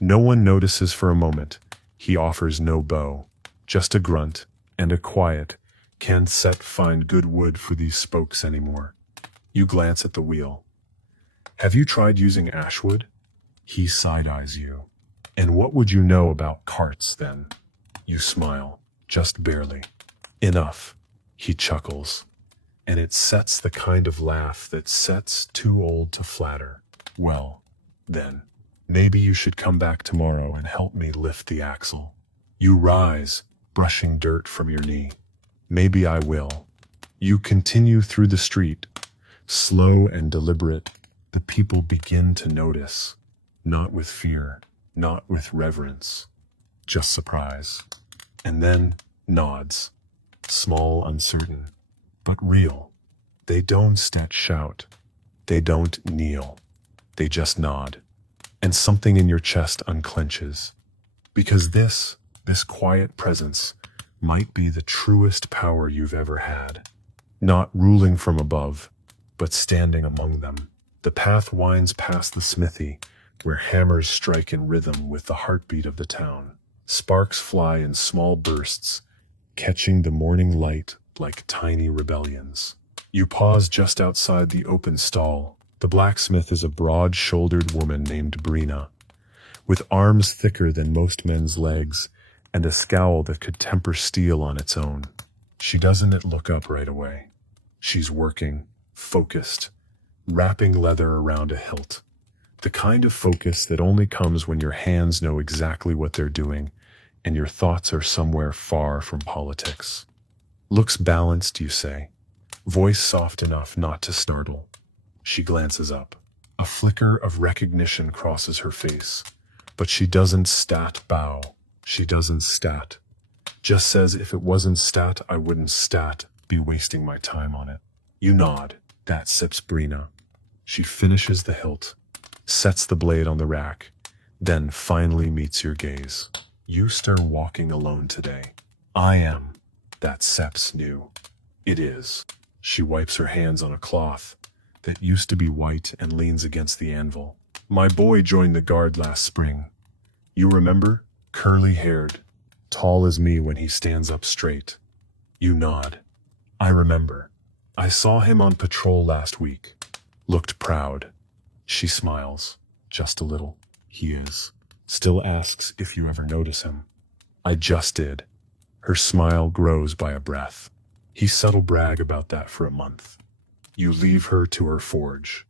No one notices for a moment. He offers no bow, just a grunt and a quiet, "Can't Set find good wood for these spokes anymore." You glance at the wheel. Have you tried using ashwood? He side-eyes you. And what would you know about carts then? You smile, just barely. Enough, he chuckles. And it sets the kind of laugh that sets too old to flatter. Well, then, maybe you should come back tomorrow and help me lift the axle. You rise, brushing dirt from your knee. Maybe I will. You continue through the street, slow and deliberate. The people begin to notice, not with fear, not with reverence, just surprise. And then nods, small, uncertain, but real. They don't shout. They don't kneel. They just nod. And something in your chest unclenches. Because this quiet presence might be the truest power you've ever had. Not ruling from above, but standing among them. The path winds past the smithy, where hammers strike in rhythm with the heartbeat of the town. Sparks fly in small bursts, catching the morning light like tiny rebellions. You pause just outside the open stall. The blacksmith is a broad-shouldered woman named Brina, with arms thicker than most men's legs and a scowl that could temper steel on its own. She doesn't look up right away. She's working, focused, wrapping leather around a hilt. The kind of focus that only comes when your hands know exactly what they're doing and your thoughts are somewhere far from politics. Looks balanced, you say. Voice soft enough not to startle. She glances up. A flicker of recognition crosses her face, but she doesn't bow. She doesn't just says, if it wasn't I wouldn't be wasting my time on it. You nod. That sips Brina. She finishes the hilt, sets the blade on the rack, then finally meets your gaze. You stir walking alone today. I am. That Seps knew. It is. She wipes her hands on a cloth. that used to be white and leans against the anvil. My boy joined the guard last spring. You remember? Curly-haired, tall as me when he stands up straight. You nod. I remember. I saw him on patrol last week. Looked proud. She smiles. Just a little. He is. Still asks if you ever notice him. I just did. Her smile grows by a breath. He subtle brag about that for a month. You leave her to her forge.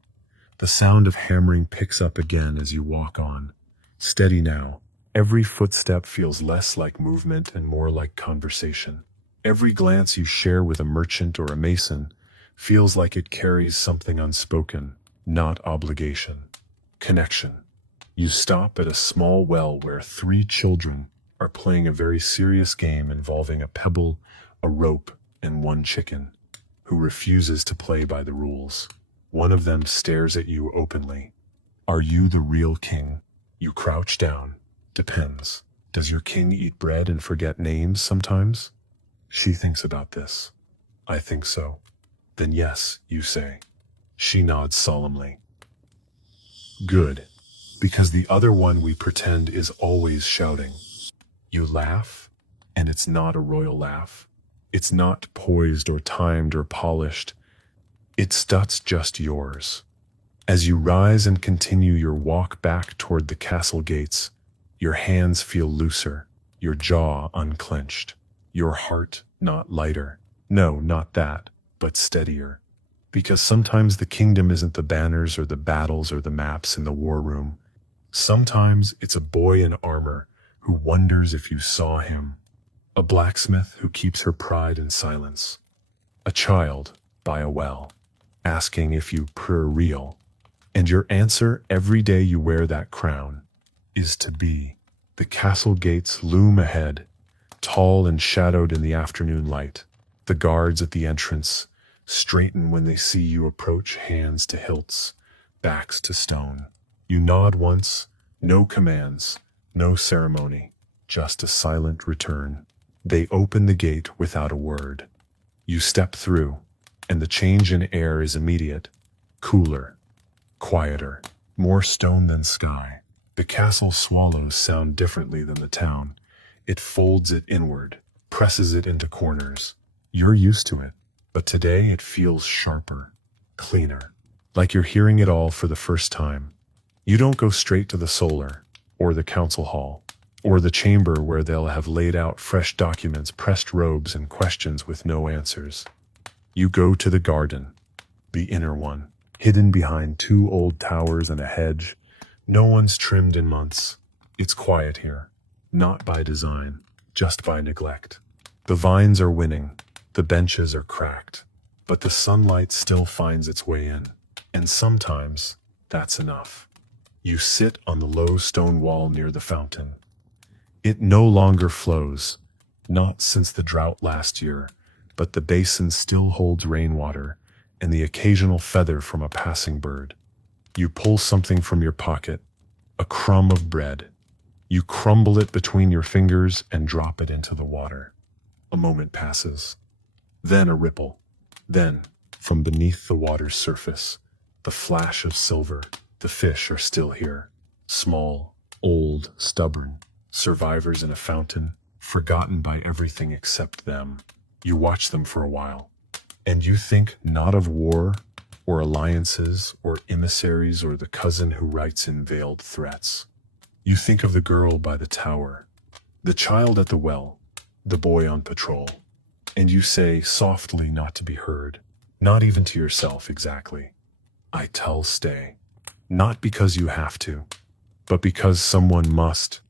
The sound of hammering picks up again as you walk on. Steady now. Every footstep feels less like movement and more like conversation. Every glance you share with a merchant or a mason feels like it carries something unspoken, not obligation. Connection. You stop at a small well where 3 children are playing a very serious game involving a pebble, a rope, and 1 chicken, who refuses to play by the rules. One of them stares at you openly. Are you the real king? You crouch down. Depends. Does your king eat bread and forget names sometimes? She thinks about this. I think so. Then yes, you say. She nods solemnly. Good. Because the other one we pretend is always shouting. You laugh, and it's not a royal laugh. It's not poised or timed or polished. It stuts just yours. As you rise and continue your walk back toward the castle gates, your hands feel looser, your jaw unclenched, your heart not lighter. No, not that, but steadier. Because sometimes the kingdom isn't the banners or the battles or the maps in the war room. Sometimes it's a boy in armor who wonders if you saw him. A blacksmith who keeps her pride in silence. A child by a well, asking if you purr real. And your answer every day you wear that crown is to be. The castle gates loom ahead, tall and shadowed in the afternoon light. The guards at the entrance straighten when they see you approach, hands to hilts, backs to stone. You nod once, no commands, no ceremony, just a silent return. They open the gate without a word. You step through, and the change in air is immediate, cooler, quieter, more stone than sky. The castle swallows sound differently than the town. It folds it inward, presses it into corners. You're used to it, but today it feels sharper, cleaner, like you're hearing it all for the first time. You don't go straight to the solar, or the council hall, or the chamber where they'll have laid out fresh documents, pressed robes, and questions with no answers. You go to the garden, the inner one, hidden behind 2 old towers and a hedge. No one's trimmed in months. It's quiet here, not by design, just by neglect. The vines are winning, the benches are cracked, but the sunlight still finds its way in, and sometimes that's enough. You sit on the low stone wall near the fountain. It no longer flows, not since the drought last year, but the basin still holds rainwater and the occasional feather from a passing bird. You pull something from your pocket, a crumb of bread. You crumble it between your fingers and drop it into the water. A moment passes. Then a ripple. Then, from beneath the water's surface, the flash of silver. The fish are still here. Small, old, stubborn. Survivors in a fountain, forgotten by everything except them. You watch them for a while, and you think not of war, or alliances, or emissaries, or the cousin who writes in veiled threats. You think of the girl by the tower, the child at the well, the boy on patrol, and you say softly, not to be heard, not even to yourself exactly, I tell stay. Not because you have to, but because someone must.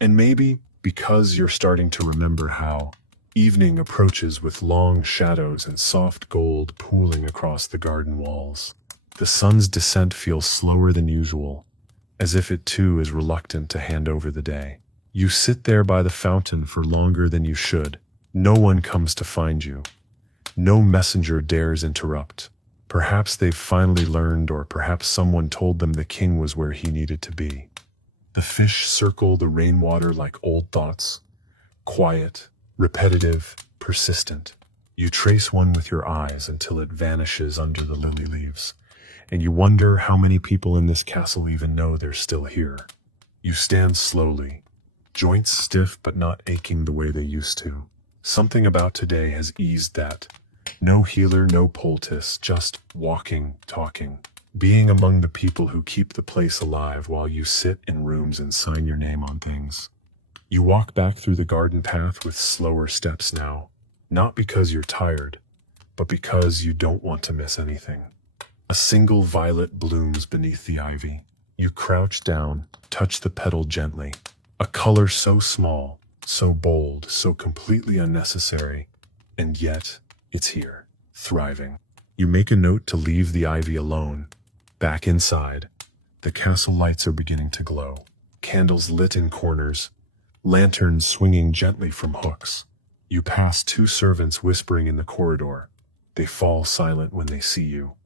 And maybe because you're starting to remember how evening approaches with long shadows and soft gold pooling across the garden walls. The sun's descent feels slower than usual, as if it too is reluctant to hand over the day. You sit there by the fountain for longer than you should. No one comes to find you. No messenger dares interrupt. Perhaps they've finally learned, or perhaps someone told them the king was where he needed to be. The fish circle the rainwater like old thoughts. Quiet, repetitive, persistent. You trace one with your eyes until it vanishes under the lily leaves. and you wonder how many people in this castle even know they're still here. You stand slowly, joints stiff but not aching the way they used to. Something about today has eased that. No healer, no poultice, just walking, talking, being among the people who keep the place alive while you sit in rooms and sign your name on things. You walk back through the garden path with slower steps now, not because you're tired, but because you don't want to miss anything. A single violet blooms beneath the ivy. You crouch down, touch the petal gently. A color so small, so bold, so completely unnecessary, and yet it's here, thriving. You make a note to leave the ivy alone. Back inside, the castle lights are beginning to glow. Candles lit in corners, lanterns swinging gently from hooks. You pass two servants whispering in the corridor. They fall silent when they see you.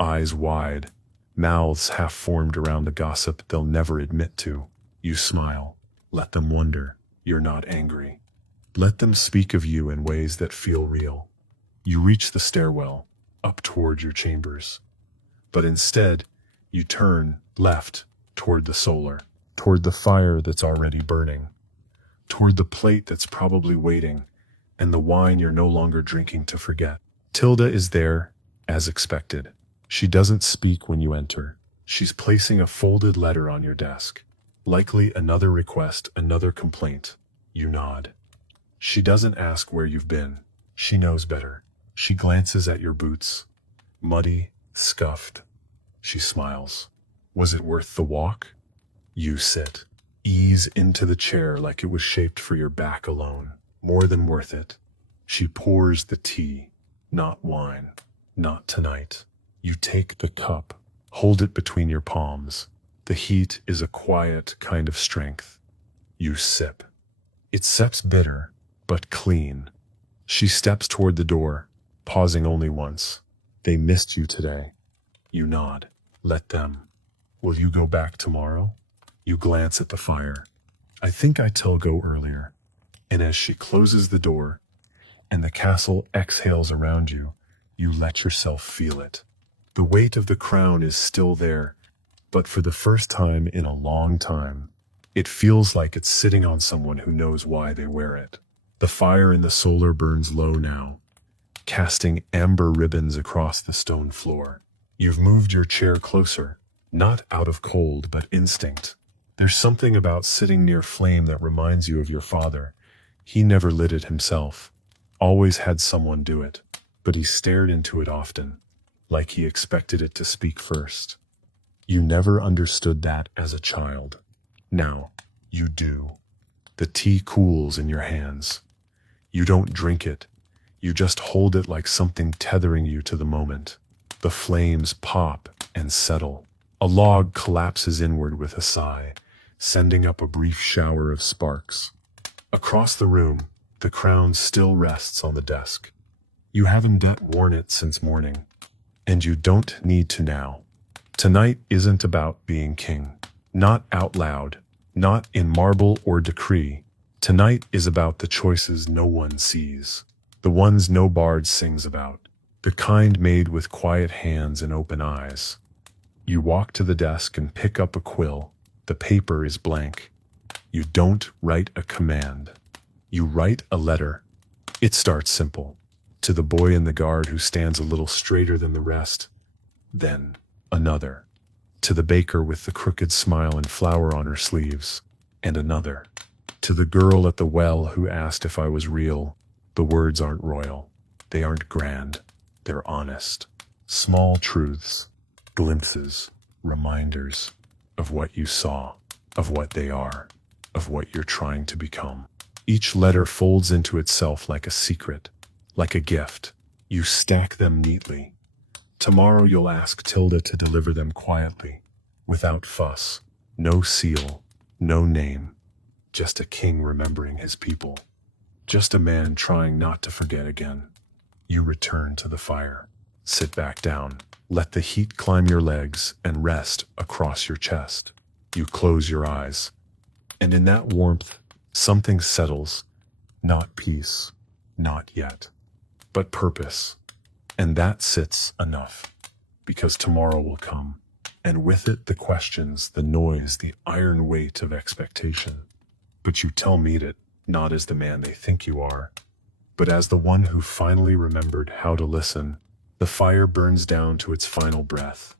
Eyes wide, mouths half formed around the gossip they'll never admit to. You smile. Let them wonder. You're not angry. Let them speak of you in ways that feel real. You reach the stairwell, up toward your chambers. But instead, you turn left toward the solar, toward the fire that's already burning, toward the plate that's probably waiting, and the wine you're no longer drinking to forget. Tilda is there, as expected. She doesn't speak when you enter. She's placing a folded letter on your desk. Likely another request, another complaint. You nod. She doesn't ask where you've been. She knows better. She glances at your boots. Muddy, scuffed. She smiles. Was it worth the walk? You sit. Ease into the chair like it was shaped for your back alone. More than worth it. She pours the tea. Not wine. Not tonight. You take the cup. Hold it between your palms. The heat is a quiet kind of strength. You sip. It sips bitter, but clean. She steps toward the door, pausing only once. They missed you today. You nod. Let them. Will you go back tomorrow? You glance at the fire. I think I tell go earlier. And as she closes the door, and the castle exhales around you, you let yourself feel it. The weight of the crown is still there, but for the first time in a long time, it feels like it's sitting on someone who knows why they wear it. The fire in the solar burns low now, casting amber ribbons across the stone floor. You've moved your chair closer, not out of cold, but instinct. There's something about sitting near flame that reminds you of your father. He never lit it himself, always had someone do it, but he stared into it often, like he expected it to speak first. You never understood that as a child. Now, you do. The tea cools in your hands. You don't drink it. You just hold it like something tethering you to the moment. The flames pop and settle. A log collapses inward with a sigh, sending up a brief shower of sparks. Across the room, the crown still rests on the desk. You haven't worn it since morning, and you don't need to now. Tonight isn't about being king. Not out loud, not in marble or decree. Tonight is about the choices no one sees, the ones no bard sings about, the kind made with quiet hands and open eyes. You walk to the desk and pick up a quill. The paper is blank. You don't write a command. You write a letter. It starts simple. To the boy in the guard who stands a little straighter than the rest. Then another. To the baker with the crooked smile and flower on her sleeves. And another. To the girl at the well who asked if I was real. The words aren't royal. They aren't grand. They're honest. Small truths. Glimpses. Reminders. Of what you saw. Of what they are. Of what you're trying to become. Each letter folds into itself like a secret. Like a gift. You stack them neatly. Tomorrow you'll ask Tilda to deliver them quietly, without fuss, no seal, no name, just a king remembering his people, just a man trying not to forget again. You return to the fire, sit back down, let the heat climb your legs and rest across your chest. You close your eyes, and in that warmth, something settles, not peace, not yet, but purpose. And that sits enough. because tomorrow will come. And with it, the questions, the noise, the iron weight of expectation. But you tell meet it, not as the man they think you are, but as the one who finally remembered how to listen. The fire burns down to its final breath.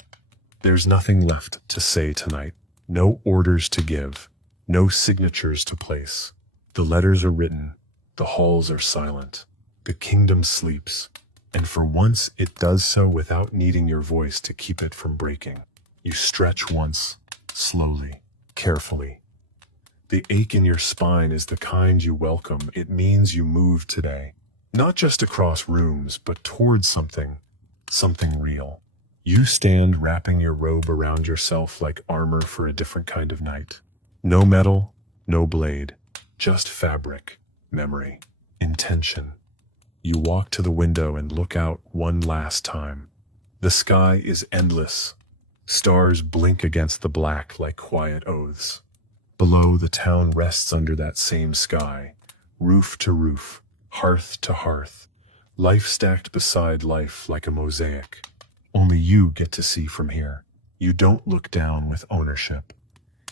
There's nothing left to say tonight. No orders to give. No signatures to place. The letters are written. The halls are silent. The kingdom sleeps. And for once it does so without needing your voice to keep it from breaking. You stretch once, slowly, carefully. The ache in your spine is the kind you welcome. It means you moved today. Not just across rooms, but towards something real. You stand wrapping your robe around yourself like armor for a different kind of night. No metal, no blade, just fabric, memory, intention. You walk to the window and look out one last time. The sky is endless. Stars blink against the black like quiet oaths. Below, the town rests under that same sky, roof to roof, hearth to hearth, life stacked beside life like a mosaic. Only you get to see from here. You don't look down with ownership.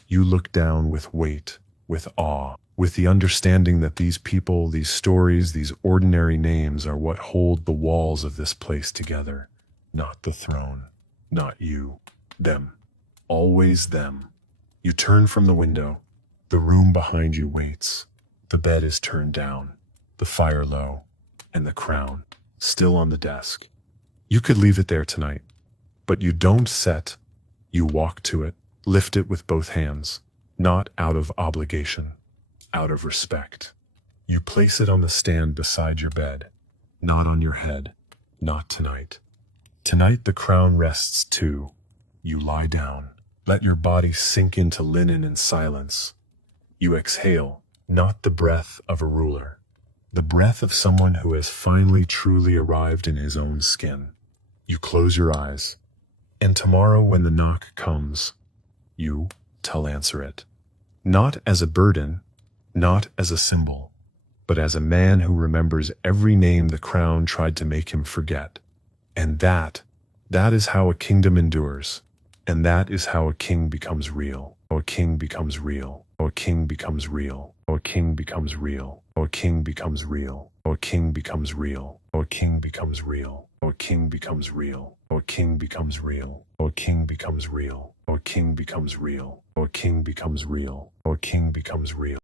You look down with weight, with awe, with the understanding that these people, these stories, these ordinary names are what hold the walls of this place together. Not the throne, not you. Them. Always them. You turn from the window. The room behind you waits. The bed is turned down, the fire low, and the crown still on the desk. You could leave it there tonight, but you don't set. You walk to it, lift it with both hands, not out of obligation, out of respect. You place it on the stand beside your bed, not on your head, not tonight. Tonight the crown rests too. You lie down, let your body sink into linen and silence. You exhale, not the breath of a ruler, the breath of someone who has finally truly arrived in his own skin. You close your eyes, and tomorrow when the knock comes, you tell answer it. Not as a burden, not as a symbol, but as a man who remembers every name the crown tried to make him forget. And that is how a kingdom endures. And that is how a king becomes real. Or a king becomes real. Or a king becomes real. Or a king becomes real. Or a king becomes real. Or a king becomes real. Or a king becomes real. Or a king becomes real. Or a king becomes real. Or a king becomes real. Or a king becomes real. Or a king becomes real. Or a king becomes real.